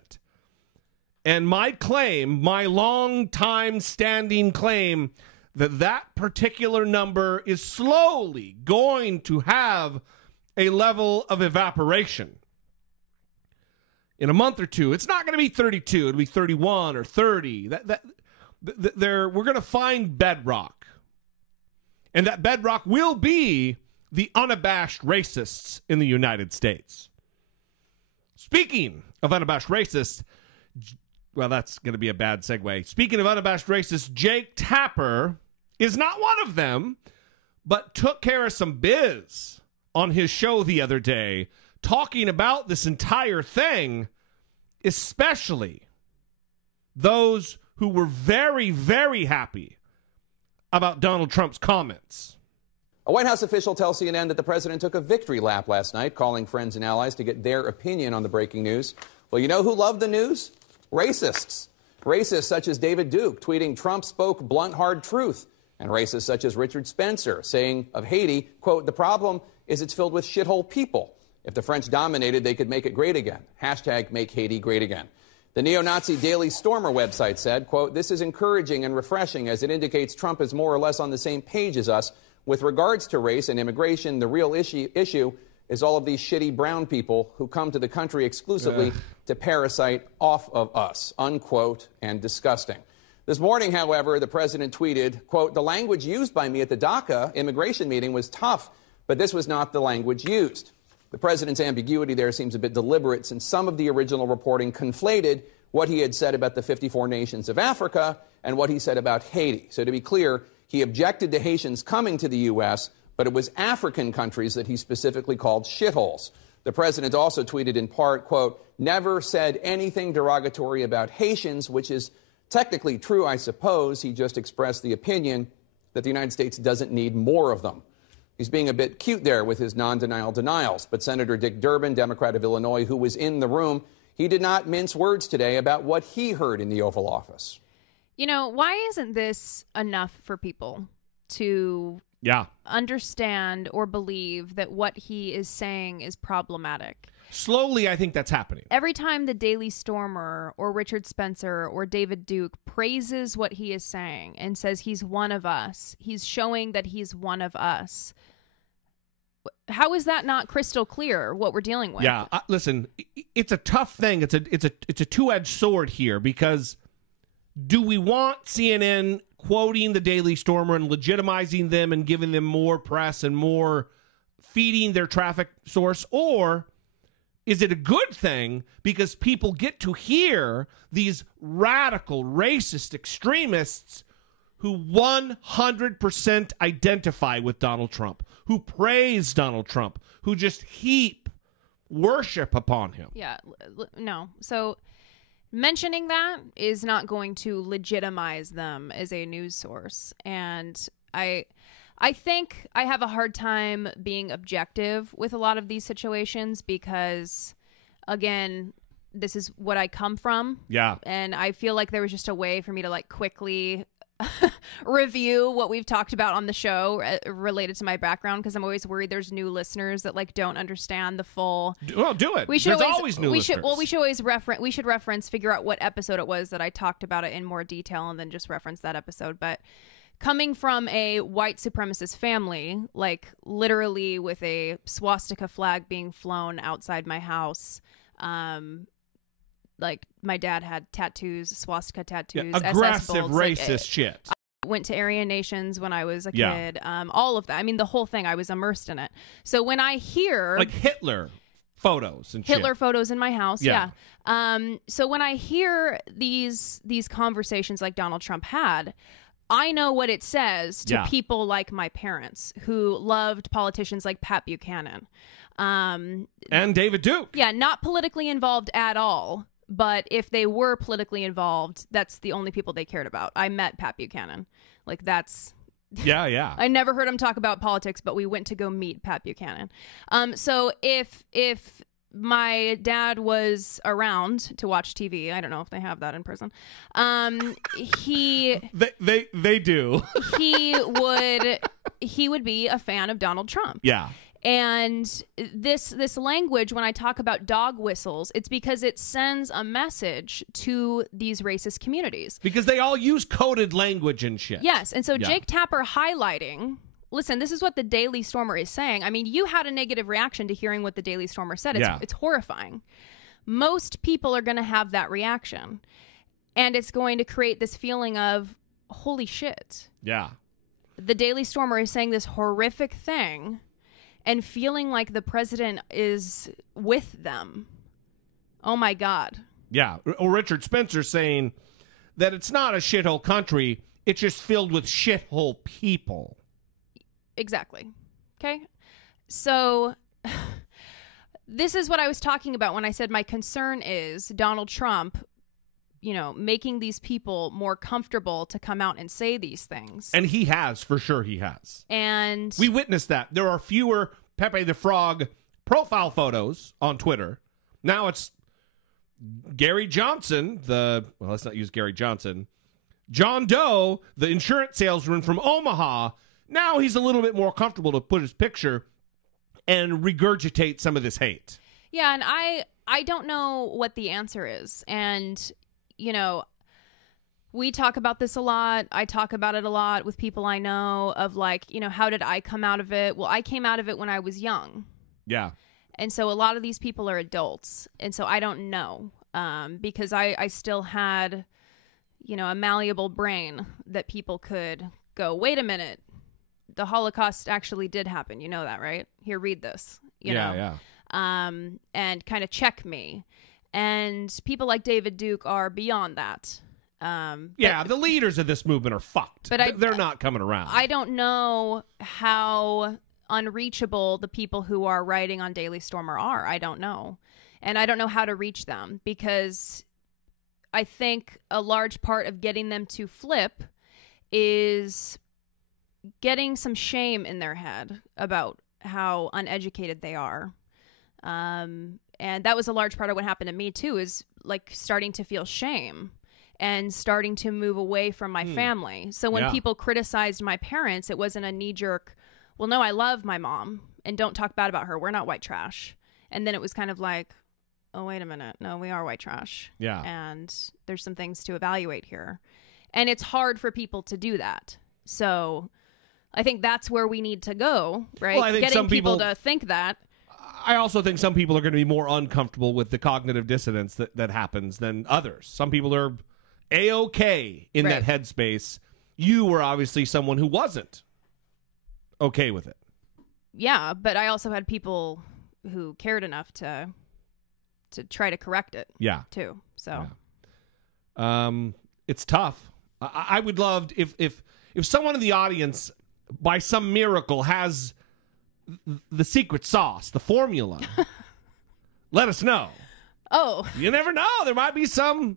And my claim, my long time standing claim, that particular number is slowly going to have a level of evaporation. In a month or two, it's not going to be 32, it'll be 31 or 30. We're going to find bedrock. And that bedrock will be the unabashed racists in the United States. Speaking of unabashed racists, well, that's going to be a bad segue. Speaking of unabashed racists, Jake Tapper is not one of them, but took care of some biz on his show the other day, talking about this entire thing, especially those who were very, very happy about Donald Trump's comments. A White House official tells CNN that the president took a victory lap last night, calling friends and allies to get their opinion on the breaking news. Well, you know who loved the news? Racists. Racists such as David Duke tweeting Trump spoke blunt, hard truth. And racists such as Richard Spencer saying of Haiti, quote, the problem is it's filled with shithole people. If the French dominated, they could make it great again. Hashtag make Haiti great again. The neo-Nazi Daily Stormer website said, quote, this is encouraging and refreshing as it indicates Trump is more or less on the same page as us. With regards to race and immigration, the real issue is all of these shitty brown people who come to the country exclusively to parasite off of us, unquote, and disgusting. This morning, however, the president tweeted, quote, the language used by me at the DACA immigration meeting was tough, but this was not the language used. The president's ambiguity there seems a bit deliberate since some of the original reporting conflated what he had said about the 54 nations of Africa and what he said about Haiti. So to be clear, he objected to Haitians coming to the U.S., but it was African countries that he specifically called shitholes. The president also tweeted in part, quote, never said anything derogatory about Haitians, which is technically true, I suppose. He just expressed the opinion that the United States doesn't need more of them. He's being a bit cute there with his non-denial denials. But Senator Dick Durbin, Democrat of Illinois, who was in the room, he did not mince words today about what he heard in the Oval Office. You know, why isn't this enough for people to understand or believe that what he is saying is problematic? Slowly, I think that's happening. Every time the Daily Stormer or Richard Spencer or David Duke praises what he is saying and says he's one of us, he's showing that he's one of us. How is that not crystal clear what we're dealing with? Yeah, listen, it's a tough thing. It's a two-edged sword here, because do we want CNN quoting the Daily Stormer and legitimizing them and giving them more press and more feeding their traffic source, or is it a good thing because people get to hear these radical, racist extremists who 100% identify with Donald Trump, who praise Donald Trump, who just heap worship upon him? Yeah, no. So mentioning that is not going to legitimize them as a news source. And I think I have a hard time being objective with a lot of these situations because, again, this is what I come from. Yeah. And I feel like there was just a way for me to like quickly review what we've talked about on the show related to my background, because I'm always worried there's new listeners that like don't understand the full. Well, do it. There's always new listeners. We should always reference, figure out what episode it was that I talked about it in more detail, and then just reference that episode. But coming from a white supremacist family, like literally with a swastika flag being flown outside my house, like my dad had tattoos, swastika tattoos, yeah, aggressive, SS bolts, racist shit. I went to Aryan Nations when I was a kid. All of that. I mean, the whole thing. I was immersed in it. So when I hear like Hitler photos and Hitler shit. photos in my house, yeah. So when I hear these conversations like Donald Trump had, I know what it says to people like my parents who loved politicians like Pat Buchanan. And David Duke. Yeah, not politically involved at all. But if they were politically involved, that's the only people they cared about. I met Pat Buchanan. Like, that's... Yeah. I never heard him talk about politics, but we went to go meet Pat Buchanan. So if my dad was around to watch TV, I don't know if they have that in prison, he... They do. he would be a fan of Donald Trump. Yeah. And this language, when I talk about dog whistles, it's because it sends a message to these racist communities. Because they all use coded language and shit. Yes. And so Jake Tapper highlighting, listen, this is what the Daily Stormer is saying. I mean, you had a negative reaction to hearing what the Daily Stormer said. It's horrifying. Most people are going to have that reaction. And it's going to create this feeling of, holy shit. Yeah. The Daily Stormer is saying this horrific thing and feeling like the president is with them. Oh, my God. Yeah. Or Richard Spencer saying that it's not a shithole country. It's just filled with shithole people. Exactly. Okay. So this is what I was talking about when I said my concern is Donald Trump, making these people more comfortable to come out and say these things. And he has, for sure he has. And we witnessed that. There are fewer Pepe the Frog profile photos on Twitter. Now it's Gary Johnson, let's not use Gary Johnson. John Doe, the insurance salesman from Omaha. Now he's a little bit more comfortable to put his picture and regurgitate some of this hate. Yeah, and I don't know what the answer is. And we talk about this a lot. I talk about it a lot with people I know of like, how did I come out of it? Well, I came out of it when I was young. Yeah. And so a lot of these people are adults. And so I don't know because I still had, a malleable brain that people could go, wait a minute. The Holocaust actually did happen. You know that, right? Here, read this. You know? And kind of check me. And people like David Duke are beyond that. The leaders of this movement are fucked. But they're not coming around. I don't know how unreachable the people who are writing on Daily Stormer are. I don't know. And I don't know how to reach them because I think a large part of getting them to flip is getting some shame in their head about how uneducated they are. And that was a large part of what happened to me too, is like starting to feel shame and starting to move away from my family. So when people criticized my parents, it wasn't a knee-jerk, well, no, I love my mom and don't talk bad about her. We're not white trash. And then it was kind of like, oh, wait a minute. No, we are white trash. Yeah. And there's some things to evaluate here. And it's hard for people to do that. So I think that's where we need to go, right? Well, I think Getting some people to think that. I also think some people are going to be more uncomfortable with the cognitive dissonance that happens than others. Some people are A-okay in that headspace. You were obviously someone who wasn't okay with it. Yeah, but I also had people who cared enough to try to correct it. Yeah. Too. So. Yeah. It's tough. I would love if someone in the audience, by some miracle, has the secret sauce, the formula. Let us know. Oh. You never know. There might be some,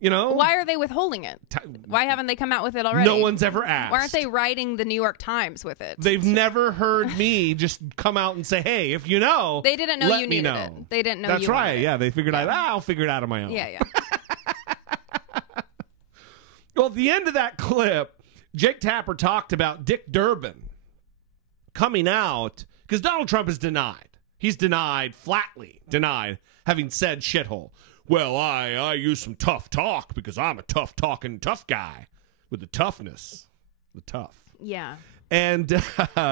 Why are they withholding it? Why haven't they come out with it already? No one's ever asked. Why aren't they writing the New York Times with it? They've never heard me just come out and say, hey, if you know, they didn't know let you me needed know. it. They didn't know That's you right. wanted it. Yeah, they figured out, I'll figure it out on my own. Yeah. Well, at the end of that clip, Jake Tapper talked about Dick Durbin coming out because Donald Trump is denied. He's flatly denied having said shithole. Well, I use some tough talk because I'm a tough-talking tough guy with the toughness. The tough. Yeah. And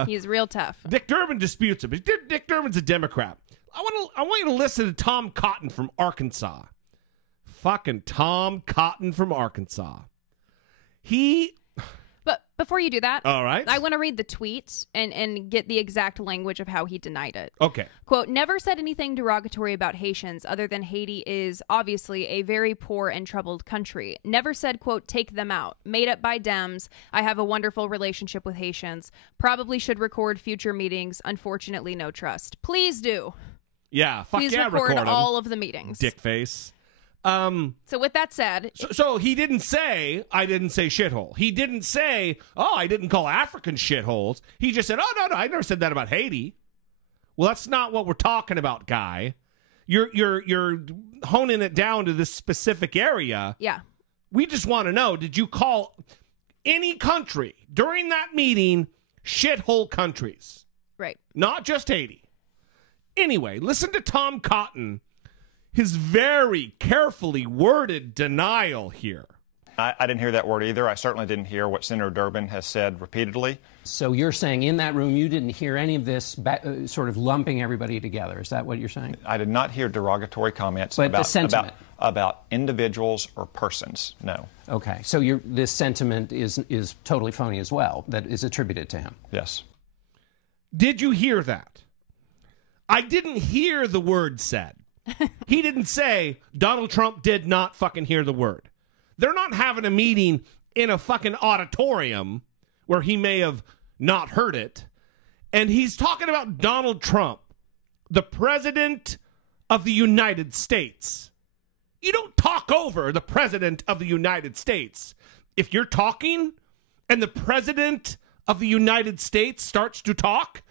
he's real tough. Dick Durbin disputes it, but Dick Durbin's a Democrat. I want you to listen to Tom Cotton from Arkansas. Fucking Tom Cotton from Arkansas. But before you do that, all right, I want to read the tweet and get the exact language of how he denied it. Okay. Quote, never said anything derogatory about Haitians other than Haiti is obviously a very poor and troubled country. Never said, quote, take them out. Made up by Dems. I have a wonderful relationship with Haitians. Probably should record future meetings. Unfortunately, no trust. Please do. Yeah. Fuck Please yeah, record them. all of the meetings. Dick face. So with that said... So he didn't say, I didn't say shithole. He didn't say, I didn't call Africans shitholes. He just said, no, I never said that about Haiti. Well, that's not what we're talking about, guy. You're honing it down to this specific area. Yeah. We just want to know, did you call any country during that meeting shithole countries? Right. Not just Haiti. Anyway, listen to Tom Cotton. His very carefully worded denial here. I didn't hear that word either. I certainly didn't hear what Senator Durbin has said repeatedly. So you're saying in that room you didn't hear any of this sort of lumping everybody together. Is that what you're saying? I did not hear derogatory comments but the sentiment. about individuals or persons, no. Okay. So this sentiment is totally phony as well, that is attributed to him. Yes. Did you hear that? I didn't hear the word said. He didn't say Donald Trump did not fucking hear the word. They're not having a meeting in a fucking auditorium where he may have not heard it. And he's talking about Donald Trump, the president of the United States. You don't talk over the president of the United States. If you're talking and the president of the United States starts to talk,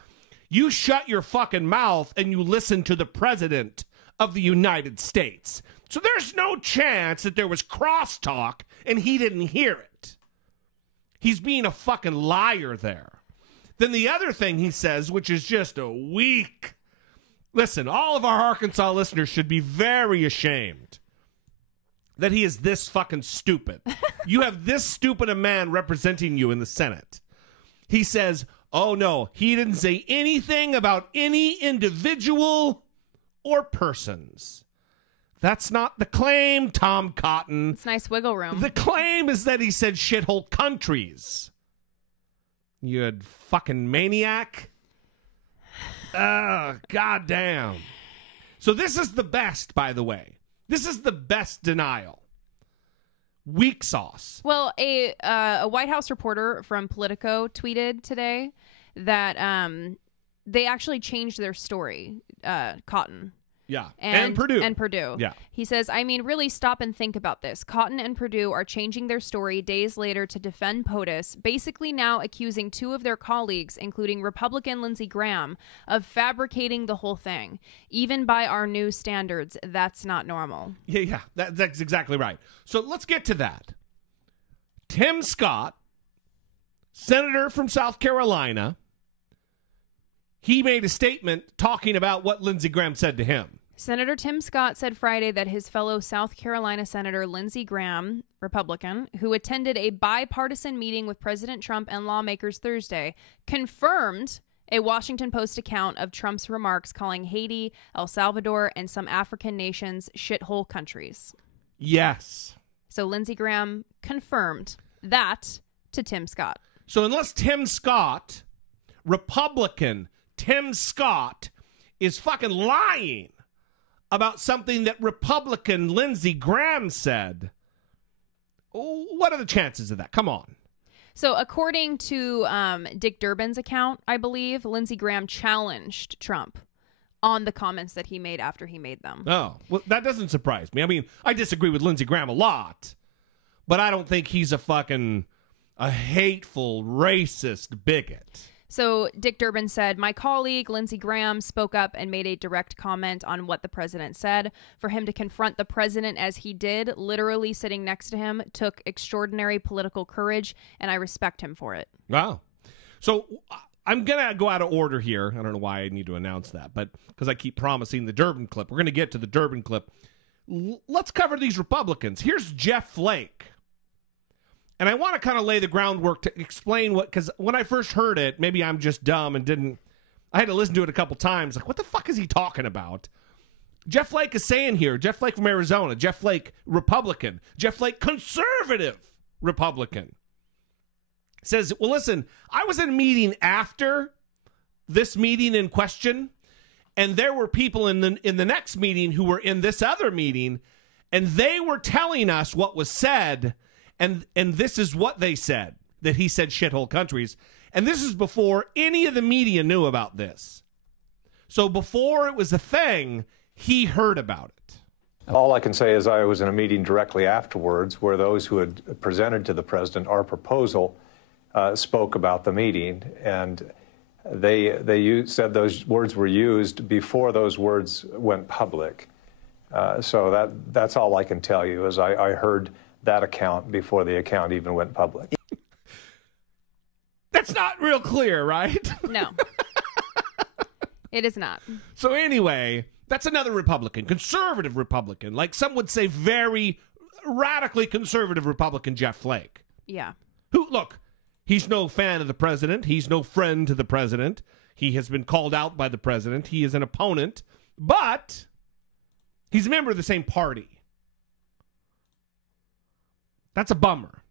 you shut your fucking mouth and you listen to the president of the United States. So there's no chance that there was crosstalk and he didn't hear it. He's being a fucking liar there. Then the other thing he says, which is just a weak... Listen, all of our Arkansas listeners should be very ashamed that he is this fucking stupid. You have this stupid a man representing you in the Senate. He says, oh no, he didn't say anything about any individual or persons. That's not the claim, Tom Cotton. It's nice wiggle room. The claim is that he said shithole countries. You had fucking maniac. Goddamn. So this is the best, by the way. This is the best denial. Weak sauce. Well, a White House reporter from Politico tweeted today that they actually changed their story, Cotton. Yeah. And Purdue. And Purdue. Yeah. He says, I mean, really stop and think about this. Cotton and Purdue are changing their story days later to defend POTUS, basically now accusing two of their colleagues, including Republican Lindsey Graham, of fabricating the whole thing. Even by our new standards, that's not normal. Yeah. That's exactly right. So let's get to that. Tim Scott, senator from South Carolina, he made a statement talking about what Lindsey Graham said to him. Senator Tim Scott said Friday that his fellow South Carolina Senator Lindsey Graham, Republican, who attended a bipartisan meeting with President Trump and lawmakers Thursday, confirmed a Washington Post account of Trump's remarks calling Haiti, El Salvador, and some African nations shithole countries. Yes. So Lindsey Graham confirmed that to Tim Scott. So unless Tim Scott, Republican Tim Scott, is fucking lying about something that Republican Lindsey Graham said, what are the chances of that? Come on. So according to Dick Durbin's account, I believe, Lindsey Graham challenged Trump on the comments that he made after he made them. Oh, well, that doesn't surprise me. I mean, I disagree with Lindsey Graham a lot, but I don't think he's a hateful, racist bigot. So Dick Durbin said, my colleague Lindsey Graham spoke up and made a direct comment on what the president said. For him to confront the president as he did, literally sitting next to him, took extraordinary political courage, and I respect him for it. Wow. So I'm going to go out of order here. I don't know why I need to announce that, but because I keep promising the Durbin clip. We're going to get to the Durbin clip. Let's cover these Republicans. Here's Jeff Flake. And I want to kind of lay the groundwork to explain what, because when I first heard it, maybe I'm just dumb and I had to listen to it a couple times. Like, what the fuck is he talking about? Jeff Flake is saying here, Jeff Flake from Arizona, Jeff Flake, Republican, Jeff Flake, conservative Republican, says, well, listen, I was in a meeting after this meeting in question, and there were people in the next meeting who were in this other meeting, and they were telling us what was said. And this is what they said, that he said shithole countries. And this is before any of the media knew about this. So before it was a thing, he heard about it. All I can say is I was in a meeting directly afterwards where those who had presented to the president our proposal spoke about the meeting. And they said those words were used before those words went public. So that's all I can tell you is I heard that account before the account even went public. That's not real clear, right? No. It is not. So anyway, that's another Republican, conservative Republican, like some would say very radically conservative Republican Jeff Flake. Yeah. Who, look, he's no fan of the president. He's no friend to the president. He has been called out by the president. He is an opponent, but he's a member of the same party. That's a bummer.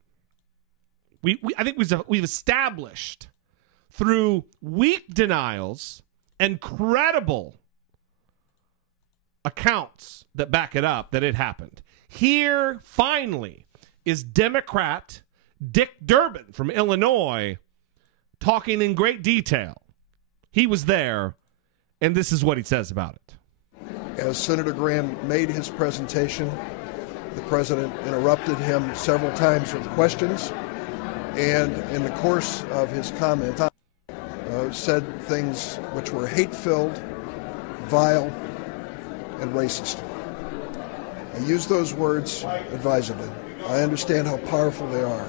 I think we've established through weak denials and credible accounts that back it up that it happened. Here, finally, is Democrat Dick Durbin from Illinois talking in great detail. He was there, and this is what he says about it. As Senator Graham made his presentation, the president interrupted him several times with questions, and in the course of his comment, said things which were hate-filled, vile, and racist. I use those words advisedly. I understand how powerful they are,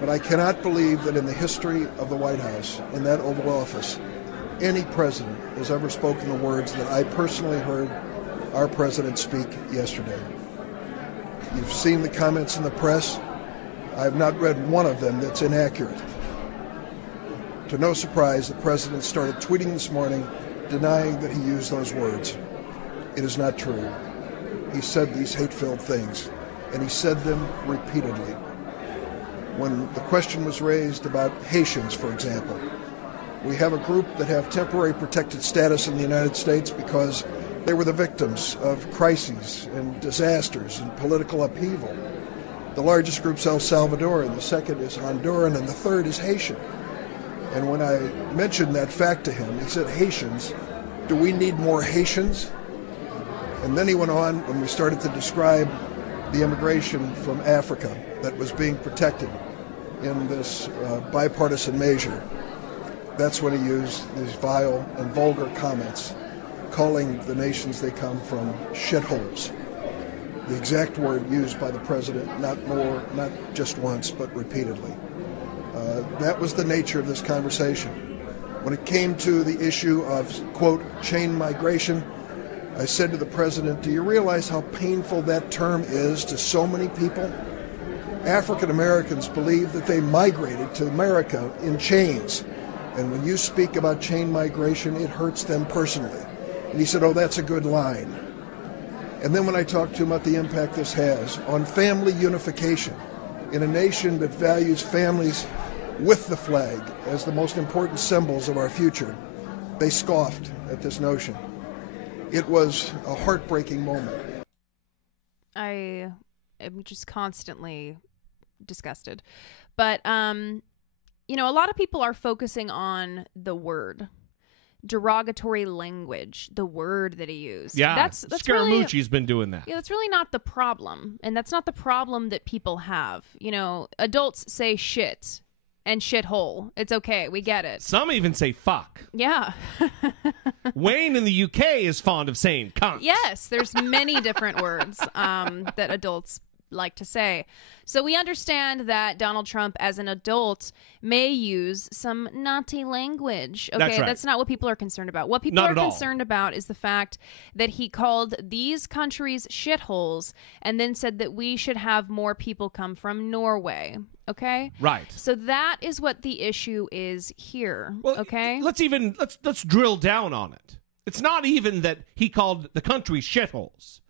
but I cannot believe that in the history of the White House, in that Oval Office, any president has ever spoken the words that I personally heard our president speak yesterday. You've seen the comments in the press. I have not read one of them that's inaccurate. To no surprise, the president started tweeting this morning denying that he used those words. It is not true. He said these hate-filled things, and he said them repeatedly. When the question was raised about Haitians, for example, we have a group that have temporary protected status in the United States because they were the victims of crises and disasters and political upheaval. The largest group's El Salvadoran, the second is Honduran, and the third is Haitian. And when I mentioned that fact to him, he said, Haitians, do we need more Haitians? And then he went on when we started to describe the immigration from Africa that was being protected in this bipartisan measure. That's when he used these vile and vulgar comments, calling the nations they come from shitholes. The exact word used by the president, not just once, but repeatedly. That was the nature of this conversation. When it came to the issue of, quote, chain migration, I said to the president, do you realize how painful that term is to so many people? African Americans believe that they migrated to America in chains. And when you speak about chain migration, it hurts them personally. And he said, oh, that's a good line. And then when I talked to him about the impact this has on family unification in a nation that values families with the flag as the most important symbols of our future, they scoffed at this notion. It was a heartbreaking moment. I am just constantly disgusted. But, you know, a lot of people are focusing on the word. Derogatory language, the word that he used. Yeah, that's Scaramucci's really, been doing that. Yeah, that's really not the problem. And that's not the problem that people have. You know, adults say shit and shithole. It's okay. We get it. Some even say fuck. Yeah. Wayne in the UK is fond of saying cunt. Yes, there's many different words that adults like to say. So we understand that Donald Trump, as an adult, may use some naughty language. Okay, That's right. That's not what people are concerned about. What people are concerned about is the fact that he called these countries shitholes and then said that we should have more people come from Norway. Okay? Right. So that is what the issue is here. Well, okay? Let's drill down on it. It's not even that he called the country shitholes.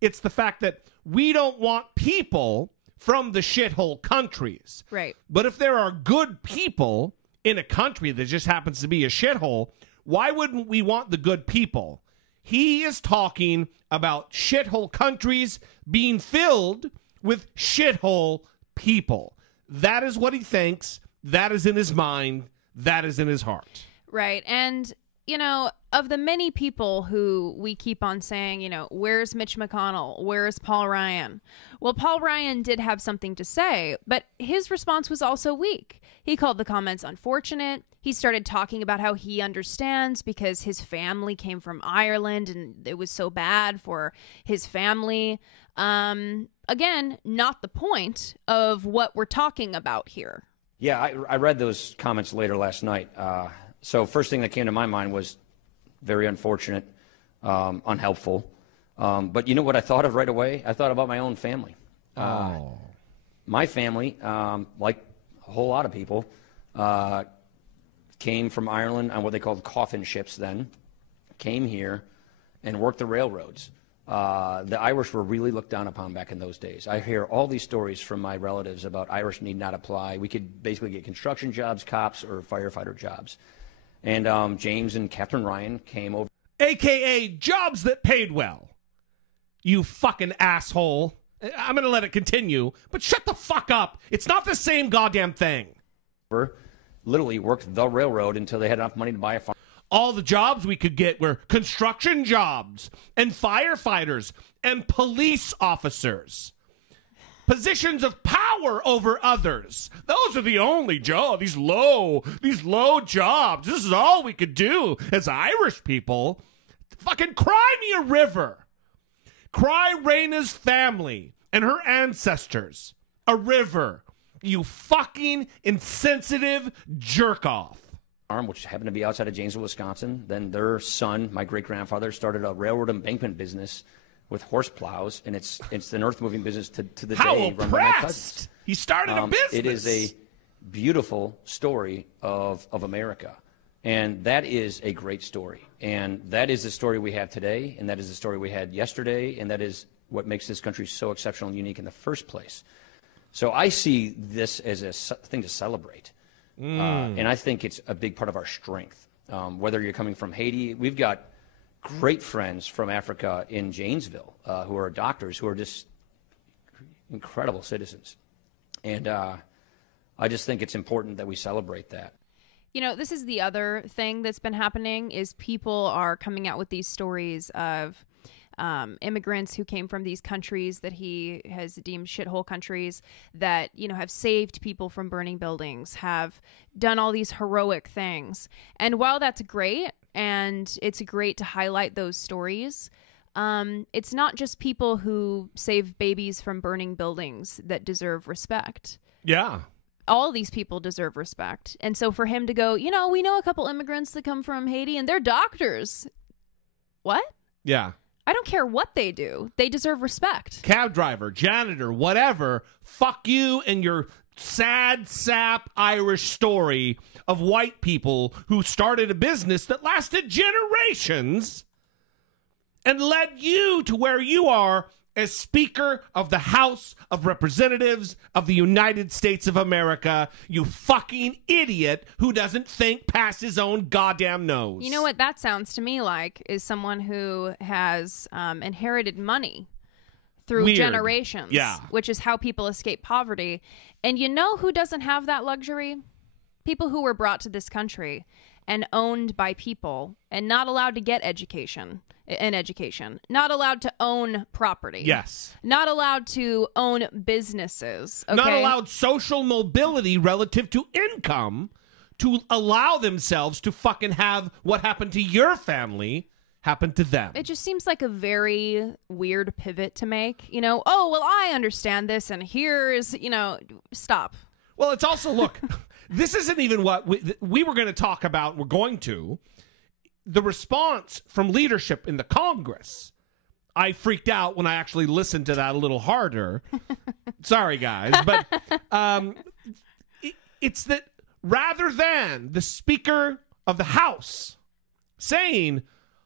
It's the fact that we don't want people from the shithole countries. Right. But if there are good people in a country that just happens to be a shithole, why wouldn't we want the good people? He is talking about shithole countries being filled with shithole people. That is what he thinks. That is in his mind. That is in his heart. Right. And, you know, of the many people who we keep on saying, you know, where's Mitch McConnell? Where's Paul Ryan? Well, Paul Ryan did have something to say, but his response was also weak. He called the comments unfortunate. He started talking about how he understands because his family came from Ireland and it was so bad for his family. Again, not the point of what we're talking about here. Yeah, I read those comments later last night. So first thing that came to my mind was very unfortunate, unhelpful. But you know what I thought of right away? I thought about my own family. My family, like a whole lot of people, came from Ireland on what they called coffin ships then, came here and worked the railroads. The Irish were really looked down upon back in those days. I hear all these stories from my relatives about Irish need not apply. We could basically get construction jobs, cops, or firefighter jobs. And James and Catherine Ryan came over. AKA jobs that paid well. You fucking asshole. I'm going to let it continue, but shut the fuck up. It's not the same goddamn thing. Literally worked the railroad until they had enough money to buy a farm. All the jobs we could get were construction jobs and firefighters and police officers. Positions of power over others. Those are the only jobs. These low jobs. This is all we could do as Irish people. Fucking cry me a river. Cry Raina's family and her ancestors a river. You fucking insensitive jerk off. Which happened to be outside of Janesville, Wisconsin. Then their son, my great-grandfather, started a railroad embankment business with horse plows, and it's an earth-moving business to the day run by my cousins. He started a business. It is a beautiful story of America, and that is a great story. And that is the story we have today, and that is the story we had yesterday, and that is what makes this country so exceptional and unique in the first place. So I see this as a thing to celebrate. And I think it's a big part of our strength. Whether you're coming from Haiti, we've got great friends from Africa in Janesville who are doctors who are just incredible citizens. And I just think it's important that we celebrate that. You know, this is the other thing that's been happening is people are coming out with these stories of immigrants who came from these countries that he has deemed shithole countries that, you know, have saved people from burning buildings, have done all these heroic things. And while that's great, and it's great to highlight those stories, it's not just people who save babies from burning buildings that deserve respect. Yeah. All these people deserve respect. And so for him to go, you know, we know a couple immigrants that come from Haiti and they're doctors. What? Yeah. I don't care what they do. They deserve respect. Cab driver, janitor, whatever. Fuck you and your sad sap Irish story of white people who started a business that lasted generations and led you to where you are as Speaker of the House of Representatives of the United States of America, you fucking idiot who doesn't think past his own goddamn nose. You know what that sounds to me like is someone who has inherited money through generations, which is how people escape poverty. And you know who doesn't have that luxury? People who were brought to this country and owned by people and not allowed to get education, not allowed to own property. Yes. Not allowed to own businesses. Okay? Not allowed social mobility relative to income to allow themselves to fucking have what happened to your family happen to them. It just seems like a very weird pivot to make. You know, oh, well, I understand this, and here's, stop. Well, it's also, look, this isn't even what we were going to talk about. We're going to. The response from leadership in the Congress. I freaked out when I actually listened to that a little harder. Sorry, guys. But it's that rather than the Speaker of the House saying,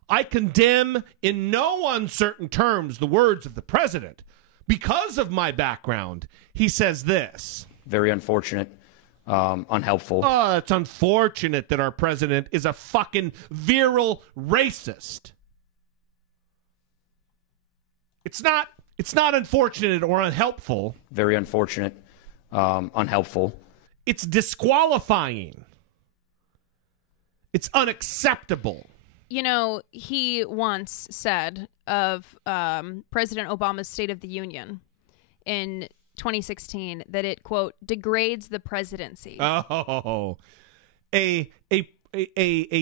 I condemn in no uncertain terms the words of the president because of my background, he says this. Very unfortunate. Unhelpful. Oh, it's unfortunate that our president is a fucking virile racist. It's not unfortunate or unhelpful. Very unfortunate. Unhelpful. It's disqualifying. It's unacceptable. You know, he once said of President Obama's State of the Union in 2016 that it, quote, degrades the presidency. Oh, a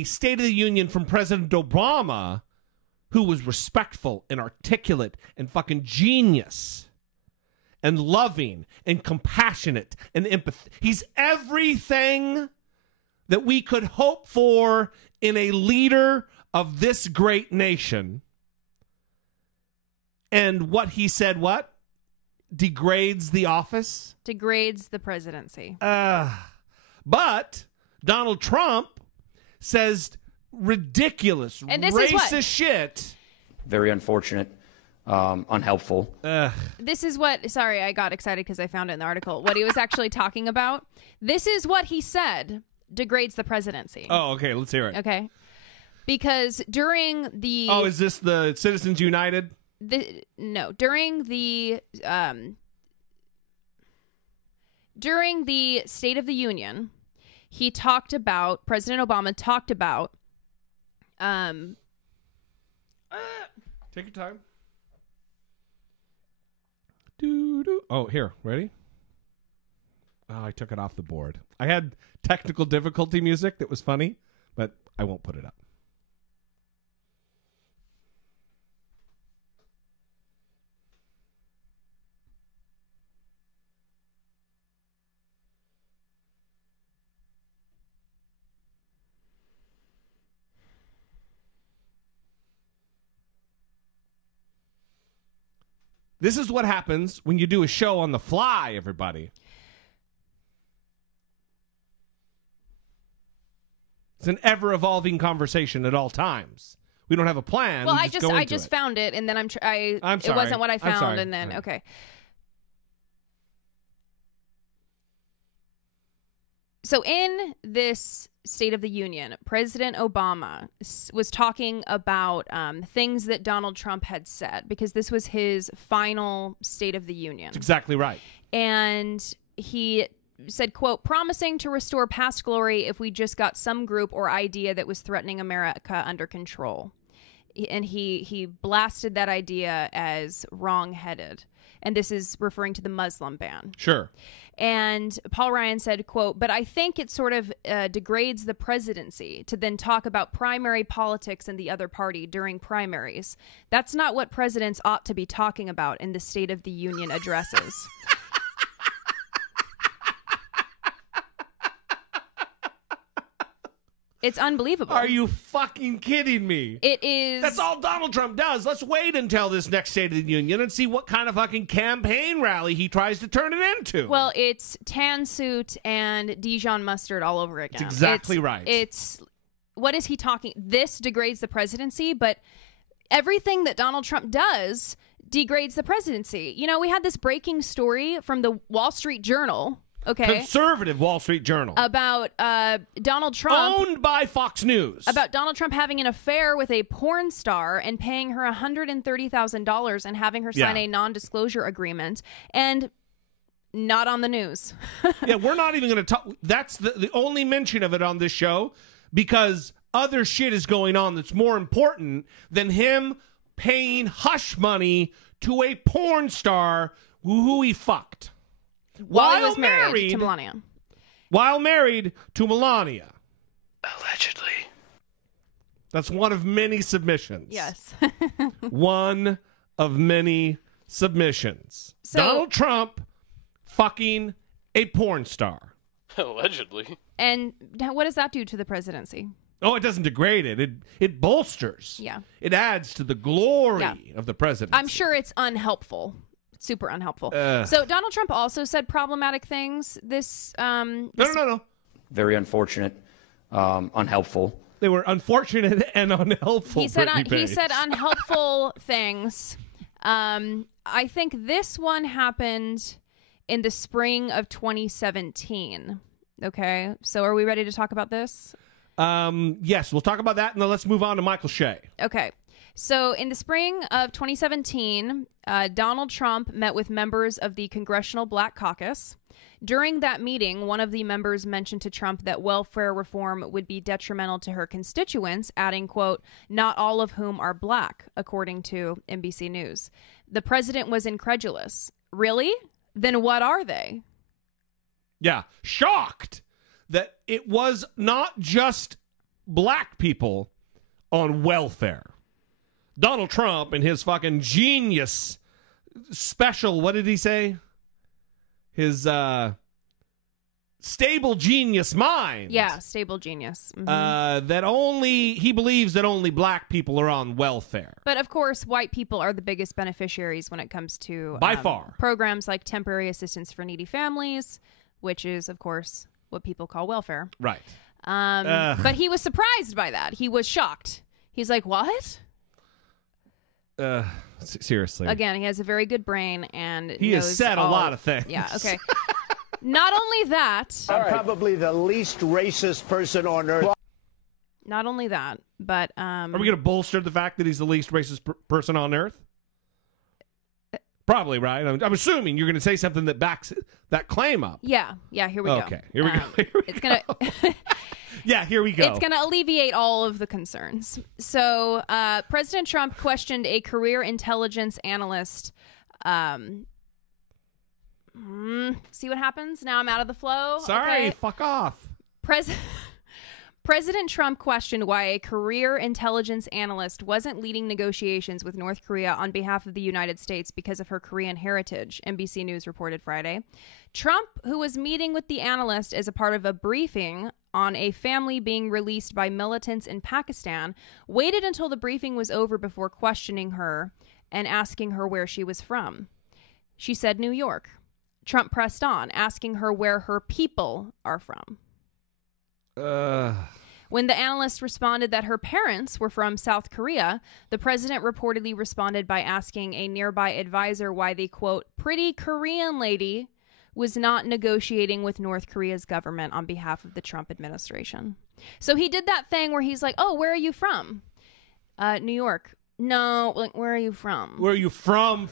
State of the Union from President Obama who was respectful and articulate and fucking genius and loving and compassionate and empathy. He's everything that we could hope for in a leader of this great nation. And what he said, what? Degrades the office? Degrades the presidency. But Donald Trump says ridiculous, and this racist shit. Very unfortunate. Unhelpful. This is what, sorry, I got excited because I found it in the article. What he was actually talking about. This is what he said degrades the presidency. Oh, okay. Let's hear it. Okay. Because during the... Oh, is this the Citizens United? No, during the State of the Union, President Obama talked about take your time. Oh, here, ready? Oh, I took it off the board. I had technical difficulty music that was funny, but I won't put it up. This is what happens when you do a show on the fly, everybody. It's an ever-evolving conversation at all times. We don't have a plan. Well, I just found it, and then I'm sorry. It wasn't what I found, sorry. and then okay. So in this State of the Union, President Obama was talking about things that Donald Trump had said, because this was his final State of the Union. That's exactly right. And he said, quote, promising to restore past glory if we just got some group or idea that was threatening America under control. And he blasted that idea as wrong-headed. And this is referring to the Muslim ban. Sure. And Paul Ryan said, quote, but I think it sort of degrades the presidency to then talk about primary politics and the other party during primaries. That's not what presidents ought to be talking about in the State of the Union addresses. It's unbelievable. Are you fucking kidding me? It is. That's all Donald Trump does. Let's wait until this next State of the Union and see what kind of fucking campaign rally he tries to turn it into. Well, it's tan suit and Dijon mustard all over again. That's exactly right. It's what is he talking? This degrades the presidency, but everything that Donald Trump does degrades the presidency. You know, we had this breaking story from the Wall Street Journal. Okay. Conservative Wall Street Journal. About Donald Trump. Owned by Fox News. About Donald Trump having an affair with a porn star and paying her $130,000 and having her sign a non-disclosure agreement. And not on the news. Yeah, we're not even going to talk. That's the only mention of it on this show because other shit is going on that's more important than him paying hush money to a porn star who he fucked. While he was married to Melania. While married to Melania. Allegedly. That's one of many submissions. Yes. One of many submissions. So, Donald Trump fucking a porn star. Allegedly. And what does that do to the presidency? Oh, it doesn't degrade it. It bolsters. Yeah. It adds to the glory of the presidency. I'm sure it's unhelpful. Super unhelpful. So Donald Trump also said problematic things. This No. Very unfortunate, unhelpful. They were unfortunate and unhelpful. He said unhelpful things. I think this one happened in the spring of 2017. Okay, so are we ready to talk about this? Yes, we'll talk about that, and then let's move on to Michael Shea. Okay. So in the spring of 2017, Donald Trump met with members of the Congressional Black Caucus. During that meeting, one of the members mentioned to Trump that welfare reform would be detrimental to her constituents, adding, quote, not all of whom are black, according to NBC News. The president was incredulous. Really? Then what are they? Yeah, shocked that it was not just black people on welfare. Donald Trump and his fucking genius special, what did he say? His stable genius mind. Yeah, stable genius. Mm-hmm. He believes that only black people are on welfare. But of course, white people are the biggest beneficiaries when it comes to by far programs like temporary assistance for needy families, which is, of course, what people call welfare. Right. But he was surprised by that. He was shocked. He's like, what? Seriously. Again, he has a very good brain, and he has said a lot of things. Yeah, okay. Not only that... I'm probably the least racist person on earth. Not only that, but... Are we going to bolster the fact that he's the least racist person on earth? Probably, right? I'm assuming you're going to say something that backs that claim up. Yeah, here we go. Okay, here we go. It's going to... Yeah, here we go. It's going to alleviate all of the concerns. So, President Trump questioned a career intelligence analyst. See what happens? Now I'm out of the flow. Sorry, okay. Fuck off. President Trump questioned why a career intelligence analyst wasn't leading negotiations with North Korea on behalf of the United States because of her Korean heritage, NBC News reported Friday. Trump, who was meeting with the analyst as a part of a briefing on a family being released by militants in Pakistan, waited until the briefing was over before questioning her and asking her where she was from. She said New York. Trump pressed on, asking her where her people are from. When the analyst responded that her parents were from South Korea, the president reportedly responded by asking a nearby advisor why the, quote, pretty Korean lady was not negotiating with North Korea's government on behalf of the Trump administration. So he did that thing where he's like, oh, where are you from? New York. No, like, where are you from? Where are you from?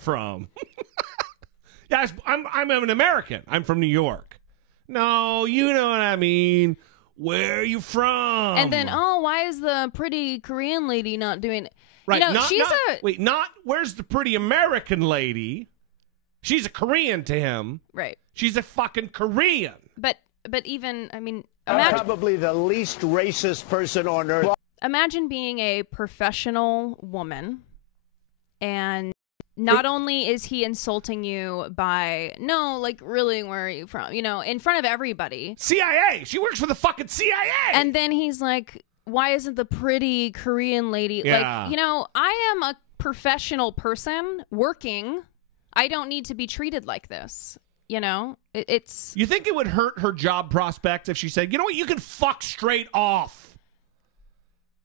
Yeah, I'm an American. I'm from New York. No, you know what I mean. Where are you from? And then, why is the pretty Korean lady not doing it? Right. You know, where's the pretty American lady? She's a Korean to him. Right. She's a fucking Korean. But even, I mean, I'm probably the least racist person on earth. Imagine being a professional woman and not only is he insulting you by, no, like, really, where are you from? You know, in front of everybody. CIA. She works for the fucking CIA. And then he's like, why isn't the pretty Korean lady? Yeah. Like, you know, I am a professional person working. I don't need to be treated like this. You know, it's... You think it would hurt her job prospects if she said, you know what, you can fuck straight off?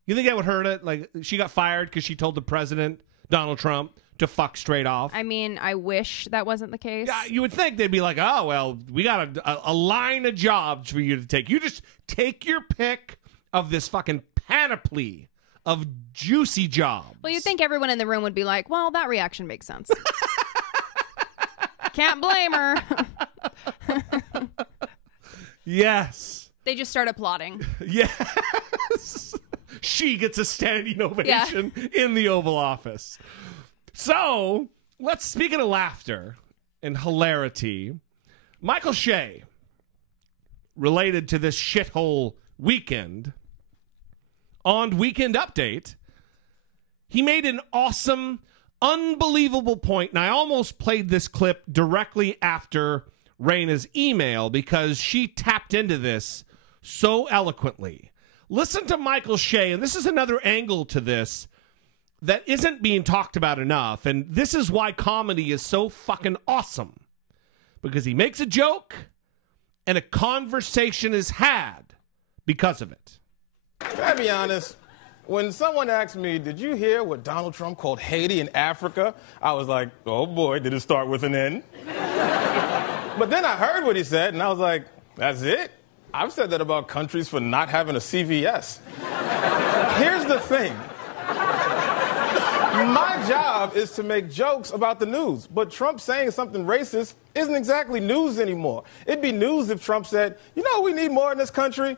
You think that would hurt it? Like, she got fired because she told the president, Donald Trump, to fuck straight off? I mean, I wish that wasn't the case. Yeah, you would think they'd be like, oh, well, we got a line of jobs for you to take. You just take your pick of this fucking panoply of juicy jobs. Well, you'd think everyone in the room would be like, well, that reaction makes sense. Can't blame her. Yes. They just start applauding. Yes. She gets a standing ovation in the Oval Office. So, speaking of laughter and hilarity, Michael Shea, related to this shithole weekend, on Weekend Update, he made an awesome, unbelievable point, and I almost played this clip directly after Raina's email because she tapped into this so eloquently. Listen to Michael Shea, and this is another angle to this that isn't being talked about enough, and this is why comedy is so fucking awesome. Because he makes a joke, and a conversation is had because of it. Can I be honest? When someone asked me, did you hear what Donald Trump called Haiti and Africa? I was like, oh boy, did it start with an N? But then I heard what he said, and I was like, that's it? I've said that about countries for not having a CVS. Here's the thing. My job is to make jokes about the news, but Trump saying something racist isn't exactly news anymore. It'd be news if Trump said, you know what we need more in this country?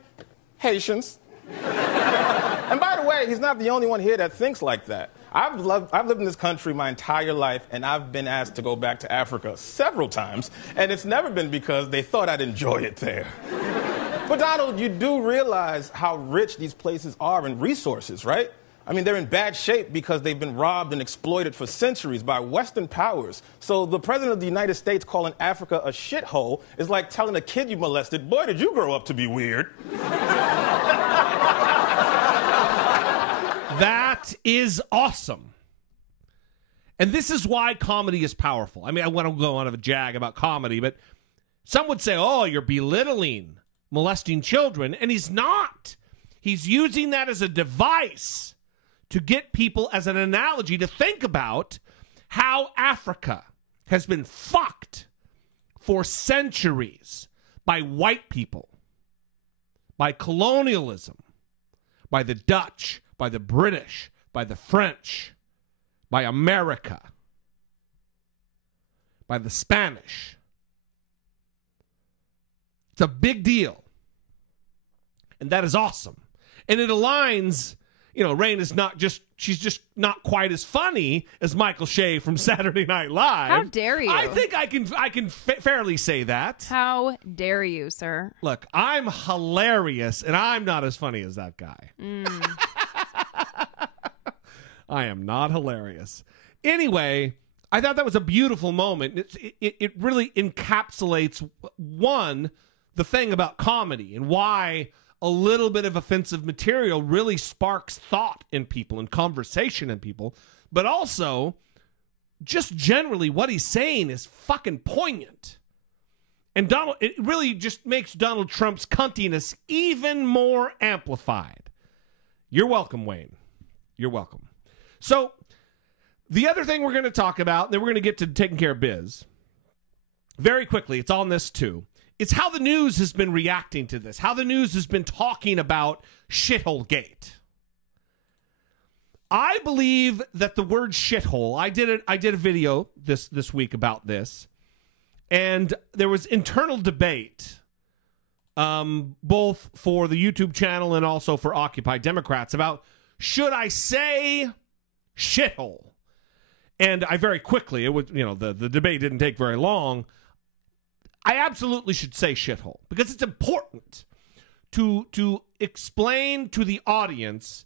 Haitians. And by the way, he's not the only one here that thinks like that. I've lived in this country my entire life, and I've been asked to go back to Africa several times, and it's never been because they thought I'd enjoy it there. But Donald, you do realize how rich these places are in resources, right? I mean, they're in bad shape because they've been robbed and exploited for centuries by Western powers. So the president of the United States calling Africa a shithole is like telling a kid you molested, boy, did you grow up to be weird. That is awesome. And this is why comedy is powerful. I mean, I want to go on a jag about comedy, but some would say, oh, you're belittling molesting children, and he's not. He's using that as a device to get people, as an analogy, to think about how Africa has been fucked for centuries by white people, by colonialism, by the Dutch, by the British, by the French, by America, by the Spanish. It's a big deal. And that is awesome. And it aligns, you know, Rain is not just, she's just not quite as funny as Michael Shea from Saturday Night Live. How dare you? I think I can fairly say that. How dare you, sir? Look, I'm hilarious, and I'm not as funny as that guy. I am not hilarious. Anyway, I thought that was a beautiful moment. It really encapsulates, one, the thing about comedy and why a little bit of offensive material really sparks thought in people and conversation in people, but also just generally what he's saying is fucking poignant. And it really just makes Donald Trump's cuntiness even more amplified. You're welcome, Wayne. You're welcome. So, the other thing we're going to talk about, and then we're going to get to taking care of biz, very quickly, it's on this too, it's how the news has been reacting to this, how the news has been talking about shithole gate. I believe that the word shithole, I did a video this week about this, and there was internal debate, both for the YouTube channel and also for Occupy Democrats, about should I say shithole? And I very quickly, it was, you know, the debate didn't take very long. I absolutely should say shithole because it's important to explain to the audience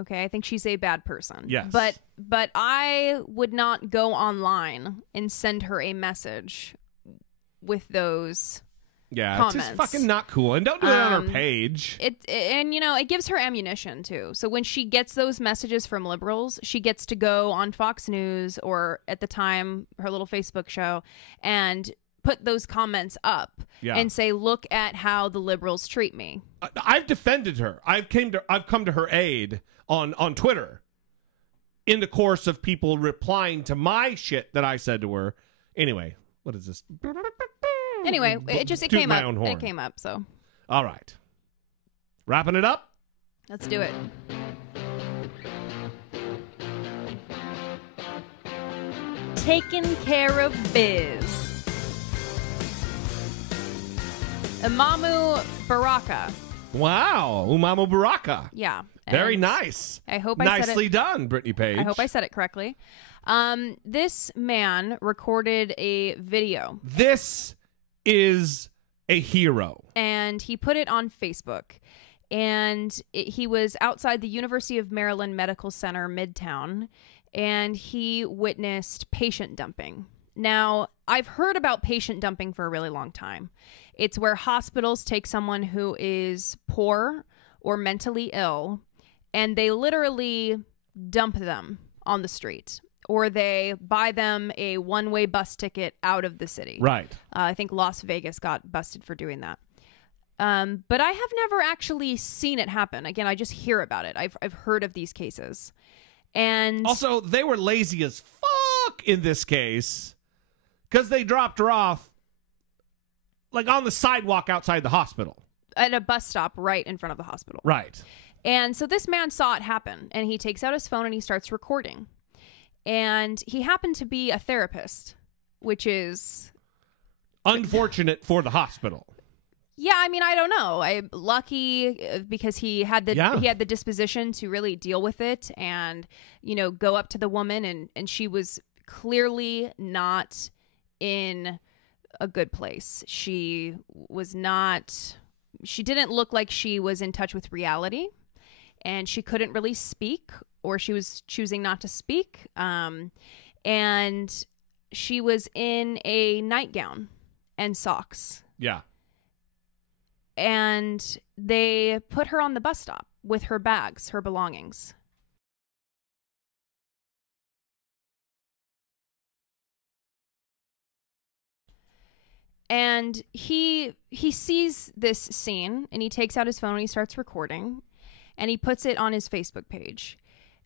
Okay, I think she's a bad person. Yes. But I would not go online and send her a message with those comments. It's just fucking not cool. And don't do it on her page. And it gives her ammunition too. So when she gets those messages from liberals, she gets to go on Fox News or at the time her little Facebook show and put those comments up and say, look at how the liberals treat me. I've defended her. I've come to her aid on Twitter in the course of people replying to my shit that I said to her. Anyway, what is this? Anyway, it came up. It came up, so. All right. Wrapping it up? Let's do it. Taking care of biz. Imamu Baraka. Wow. Imamu Baraka. Yeah. Very nice. I hope I said it. Nicely done, Brittany Page. I hope I said it correctly. This man recorded a video. This is a hero. And he put it on Facebook. And he was outside the University of Maryland Medical Center, Midtown, and he witnessed patient dumping. Now, I've heard about patient dumping for a really long time. It's where hospitals take someone who is poor or mentally ill, and they literally dump them on the street, or they buy them a one-way bus ticket out of the city. Right. I think Las Vegas got busted for doing that. But I have never actually seen it happen. Again, I just hear about it. I've heard of these cases. And also, they were lazy as fuck in this case because they dropped her off like on the sidewalk outside the hospital. At a bus stop right in front of the hospital. Right. And so this man saw it happen, and he takes out his phone and he starts recording. And he happened to be a therapist, which is unfortunate for the hospital. Yeah, I mean, I don't know. I'm lucky because he had the disposition to really deal with it and, go up to the woman, and she was clearly not in a good place. She didn't look like she was in touch with reality, and she couldn't really speak, or she was choosing not to speak. And she was in a nightgown and socks. Yeah. And they put her on the bus stop with her bags, her belongings. And he sees this scene, and he takes out his phone and he starts recording, and he puts it on his Facebook page.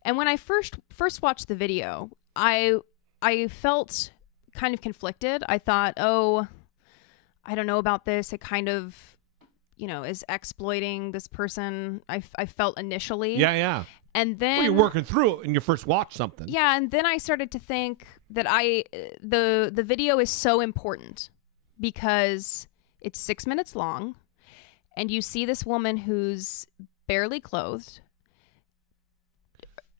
And when I first watched the video, I felt kind of conflicted. I thought, oh, I don't know about this. It kind of, is exploiting this person. I felt initially. Yeah. And then you're working through it and you first watch something. Yeah, and then I started to think that the video is so important because it's 6 minutes long, and you see this woman who's barely clothed.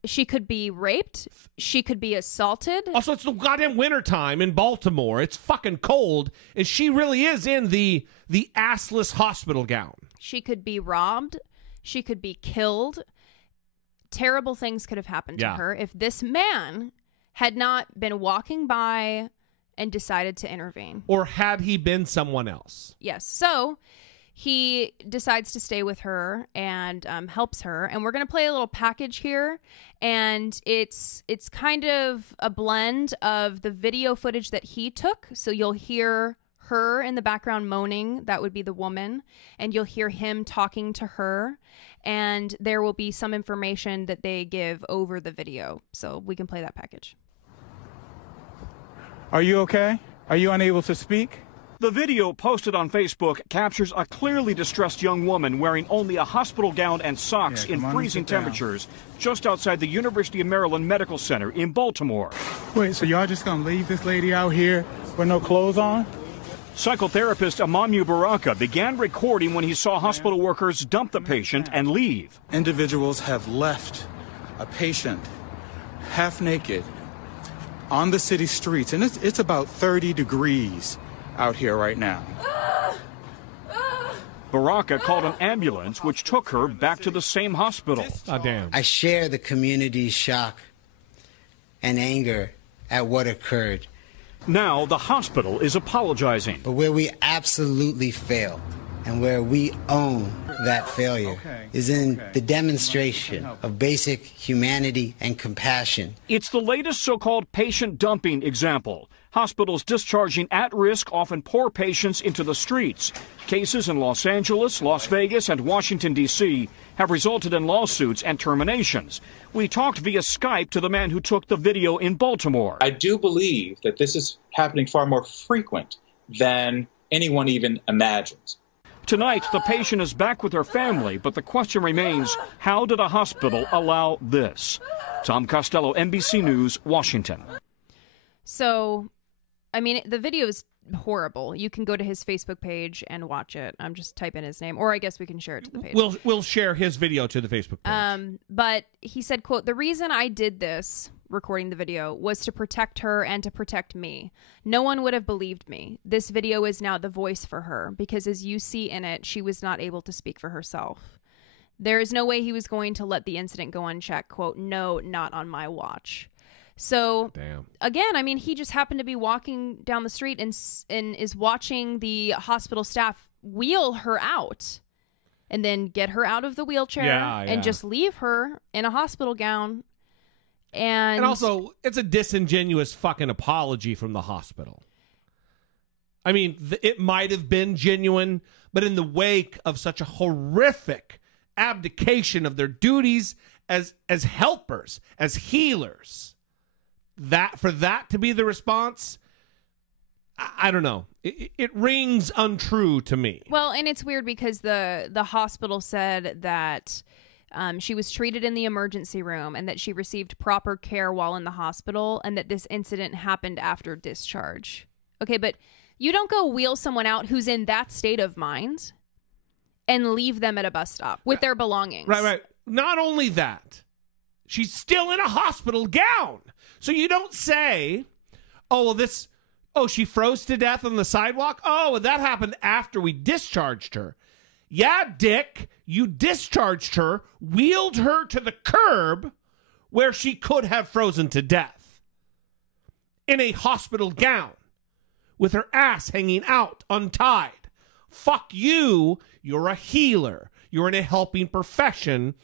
She could be raped. She could be assaulted. Also, it's the goddamn wintertime in Baltimore. It's fucking cold, and she really is in the assless hospital gown. She could be robbed. She could be killed. Terrible things could have happened to her if this man had not been walking by and decided to intervene. Or had he been someone else? Yes. So he decides to stay with her and helps her. And we're going to play a little package here. And it's kind of a blend of the video footage that he took. So you'll hear her in the background moaning. That would be the woman. And you'll hear him talking to her. And there will be some information that they give over the video. So we can play that package. Are you okay? Are you unable to speak? The video posted on Facebook captures a clearly distressed young woman wearing only a hospital gown and socks in freezing temperatures just outside the University of Maryland Medical Center in Baltimore. Wait, so y'all just gonna leave this lady out here with no clothes on? Psychotherapist Imamu Baraka began recording when he saw hospital workers dump the patient and leave. Individuals have left a patient half naked on the city streets, and it's about 30 degrees out here right now. Baraka called an ambulance, which took her back to the same hospital. Oh, damn. I share the community's shock and anger at what occurred. Now the hospital is apologizing. But where we absolutely failed and where we own that failure is in the demonstration of basic humanity and compassion. It's the latest so-called patient dumping example. Hospitals discharging at-risk, often poor patients into the streets. Cases in Los Angeles, Las Vegas, and Washington, D.C. have resulted in lawsuits and terminations. We talked via Skype to the man who took the video in Baltimore. I do believe that this is happening far more frequent than anyone even imagines. Tonight, the patient is back with her family, but the question remains, how did a hospital allow this? Tom Costello, NBC News, Washington. So, I mean, the video is horrible. You can go to his Facebook page and watch it. I'm just typing his name, or I guess we can share it to the page. We'll share his video to the Facebook page. But he said, quote, "The reason I did this," recording the video, "was to protect her and to protect me. No one would have believed me. This video is now the voice for her, because as you see in it, she was not able to speak for herself. There is no way he was going to let the incident go unchecked. Quote, no, not on my watch." So, again, I mean, he just happened to be walking down the street and is watching the hospital staff wheel her out and then get her out of the wheelchair and just leave her in a hospital gown. And also, it's a disingenuous fucking apology from the hospital. I mean, it might have been genuine, but in the wake of such a horrific abdication of their duties as helpers, as healers, for that to be the response, I don't know. It rings untrue to me. Well, and it's weird because the hospital said that she was treated in the emergency room and that she received proper care while in the hospital and that this incident happened after discharge. Okay, but you don't go wheel someone out who's in that state of mind and leave them at a bus stop with their belongings. Right. Not only that, she's still in a hospital gown. So you don't say, she froze to death on the sidewalk? Oh, that happened after we discharged her. Yeah, dick, you discharged her, wheeled her to the curb where she could have frozen to death. In a hospital gown, with her ass hanging out, untied. Fuck you, you're a healer. You're in a helping profession.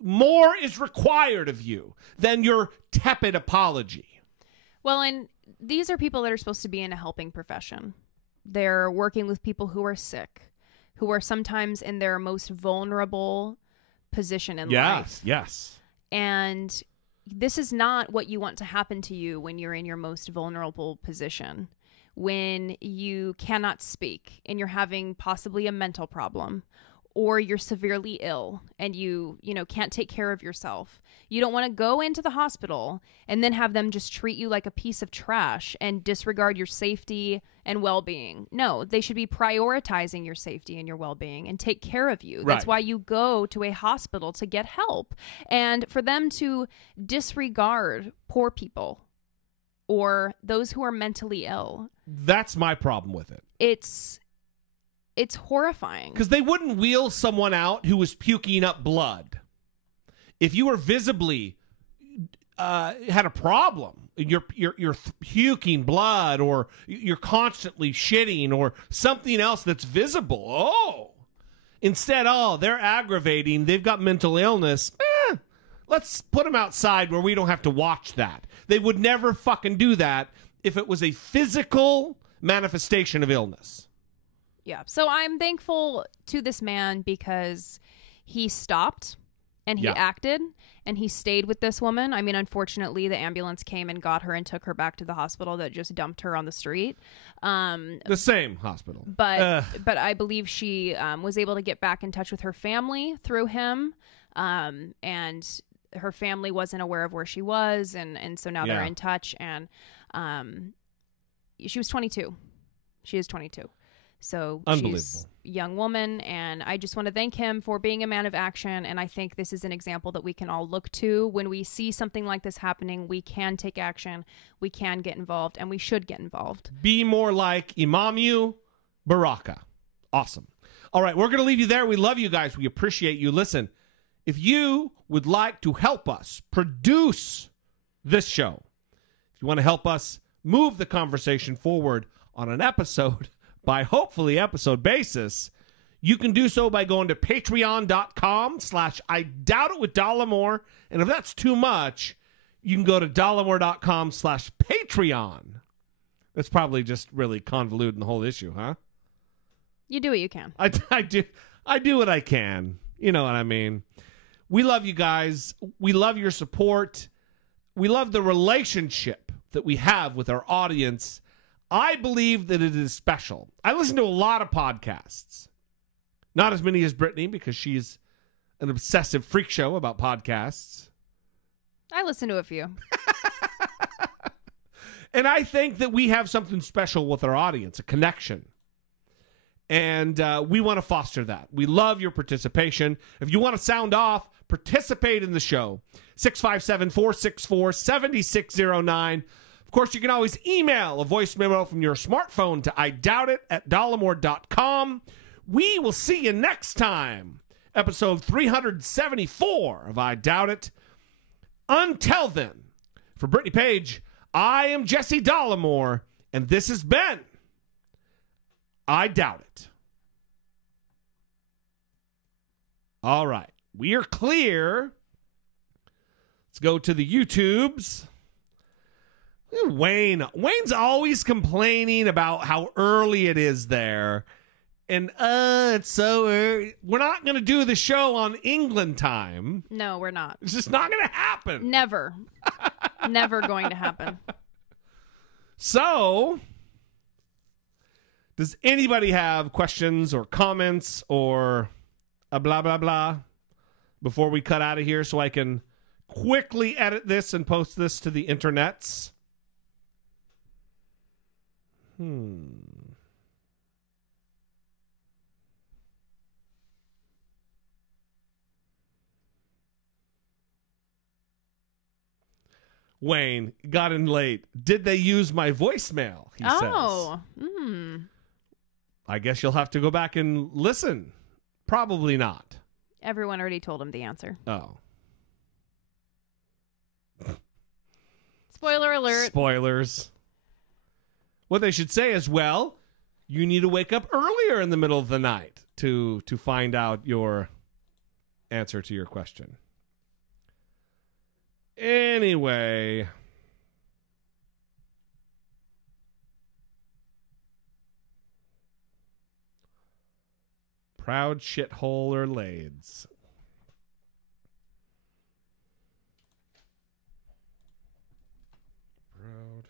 More is required of you than your tepid apology. Well, and these are people that are supposed to be in a helping profession. They're working with people who are sick, who are sometimes in their most vulnerable position in life. Yes. And this is not what you want to happen to you when you're in your most vulnerable position, when you cannot speak and you're having possibly a mental problem, or you're severely ill and you can't take care of yourself. You don't want to go into the hospital and then have them just treat you like a piece of trash and disregard your safety and well-being. No, they should be prioritizing your safety and your well-being and take care of you. That's why you go to a hospital, to get help. And for them to disregard poor people or those who are mentally ill. That's my problem with it. It's horrifying. Because they wouldn't wheel someone out who was puking up blood. If you were visibly had a problem, you're puking blood, or you're constantly shitting, or something else that's visible. Instead, they're aggravating. They've got mental illness. Let's put them outside where we don't have to watch that. They would never fucking do that if it was a physical manifestation of illness. Yeah. So I'm thankful to this man because he stopped and he acted and he stayed with this woman. I mean, unfortunately, the ambulance came and got her and took her back to the hospital that just dumped her on the street. The same hospital. But I believe she was able to get back in touch with her family through him. And her family wasn't aware of where she was. And so now they're in touch. And she was 22. She is 22. So she's a young woman, and I just want to thank him for being a man of action, and I think this is an example that we can all look to. When we see something like this happening, we can take action, we can get involved, and we should get involved. Be more like Imamu Baraka. Awesome. All right, we're going to leave you there. We love you guys. We appreciate you. Listen, if you would like to help us produce this show, if you want to help us move the conversation forward on an episode by hopefully episode basis, you can do so by going to patreon.com/IDoubtItWithDollemore. And if that's too much, you can go to Dollemore.com/Patreon. That's probably just really convoluting the whole issue, huh? You do what you can. I do what I can. You know what I mean? We love you guys. We love your support. We love the relationship that we have with our audience. I believe that it is special. I listen to a lot of podcasts. Not as many as Brittany, because she's an obsessive freak show about podcasts. I listen to a few. And I think that we have something special with our audience, a connection. And we want to foster that. We love your participation. If you want to sound off, participate in the show. 657-464-7609. Of course, you can always email a voice memo from your smartphone to IDoubtIt@Dollemore.com. We will see you next time. Episode 374 of I Doubt It. Until then, for Brittany Page, I am Jesse Dollemore, and this has been I Doubt It. All right. We are clear. Let's go to the YouTubes. Wayne's always complaining about how early it is there. And, it's so early. We're not going to do the show on England time. No, we're not. It's just not going to happen. Never. Never going to happen. So, does anybody have questions or comments or a blah, blah, blah before we cut out of here so I can quickly edit this and post this to the internets? Wayne got in late. Did they use my voicemail? He says. I guess you'll have to go back and listen. Probably not. Everyone already told him the answer. Oh. Spoiler alert. Spoilers. What they should say is, well, you need to wake up earlier in the middle of the night to find out your answer to your question. Anyway. Proud shithole or lades. Proud.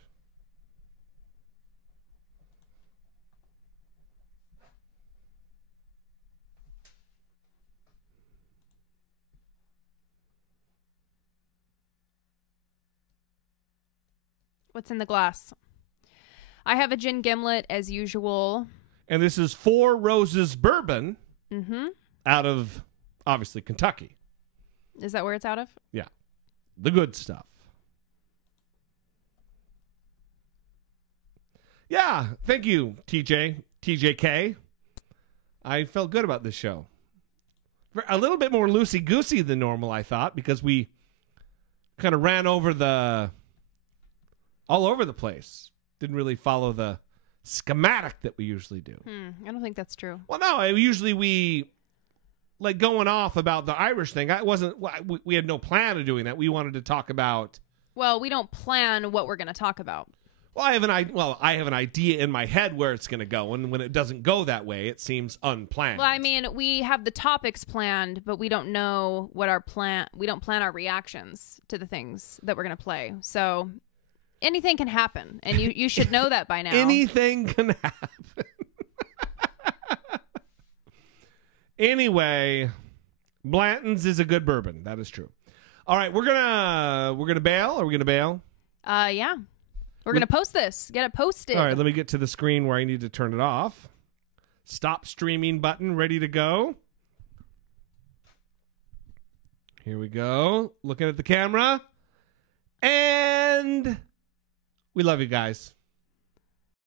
What's in the glass? I have a gin gimlet as usual. And this is 4 Roses bourbon out of, obviously, Kentucky. Is that where it's out of? Yeah. The good stuff. Yeah. Thank you, TJK. I felt good about this show. A little bit more loosey-goosey than normal, I thought, because we kind of ran over all over the place. Didn't really follow the schematic that we usually do. I don't think that's true. Well, no, usually we, like, going off about the Irish thing. We had no plan of doing that. We wanted to talk about. Well, we don't plan what we're going to talk about. Well, I have an idea in my head where it's going to go, and when it doesn't go that way, it seems unplanned. Well, I mean, we have the topics planned, but we don't know what our plan. We don't plan our reactions to the things that we're going to play. So anything can happen, and you should know that by now. Anything can happen. Anyway, Blanton's is a good bourbon. That is true. All right, we're gonna bail. Are we gonna bail? Yeah. We're gonna post this. Get it posted. All right, let me get to the screen where I need to turn it off. Stop streaming button ready to go. Here we go. Looking at the camera. And we love you guys.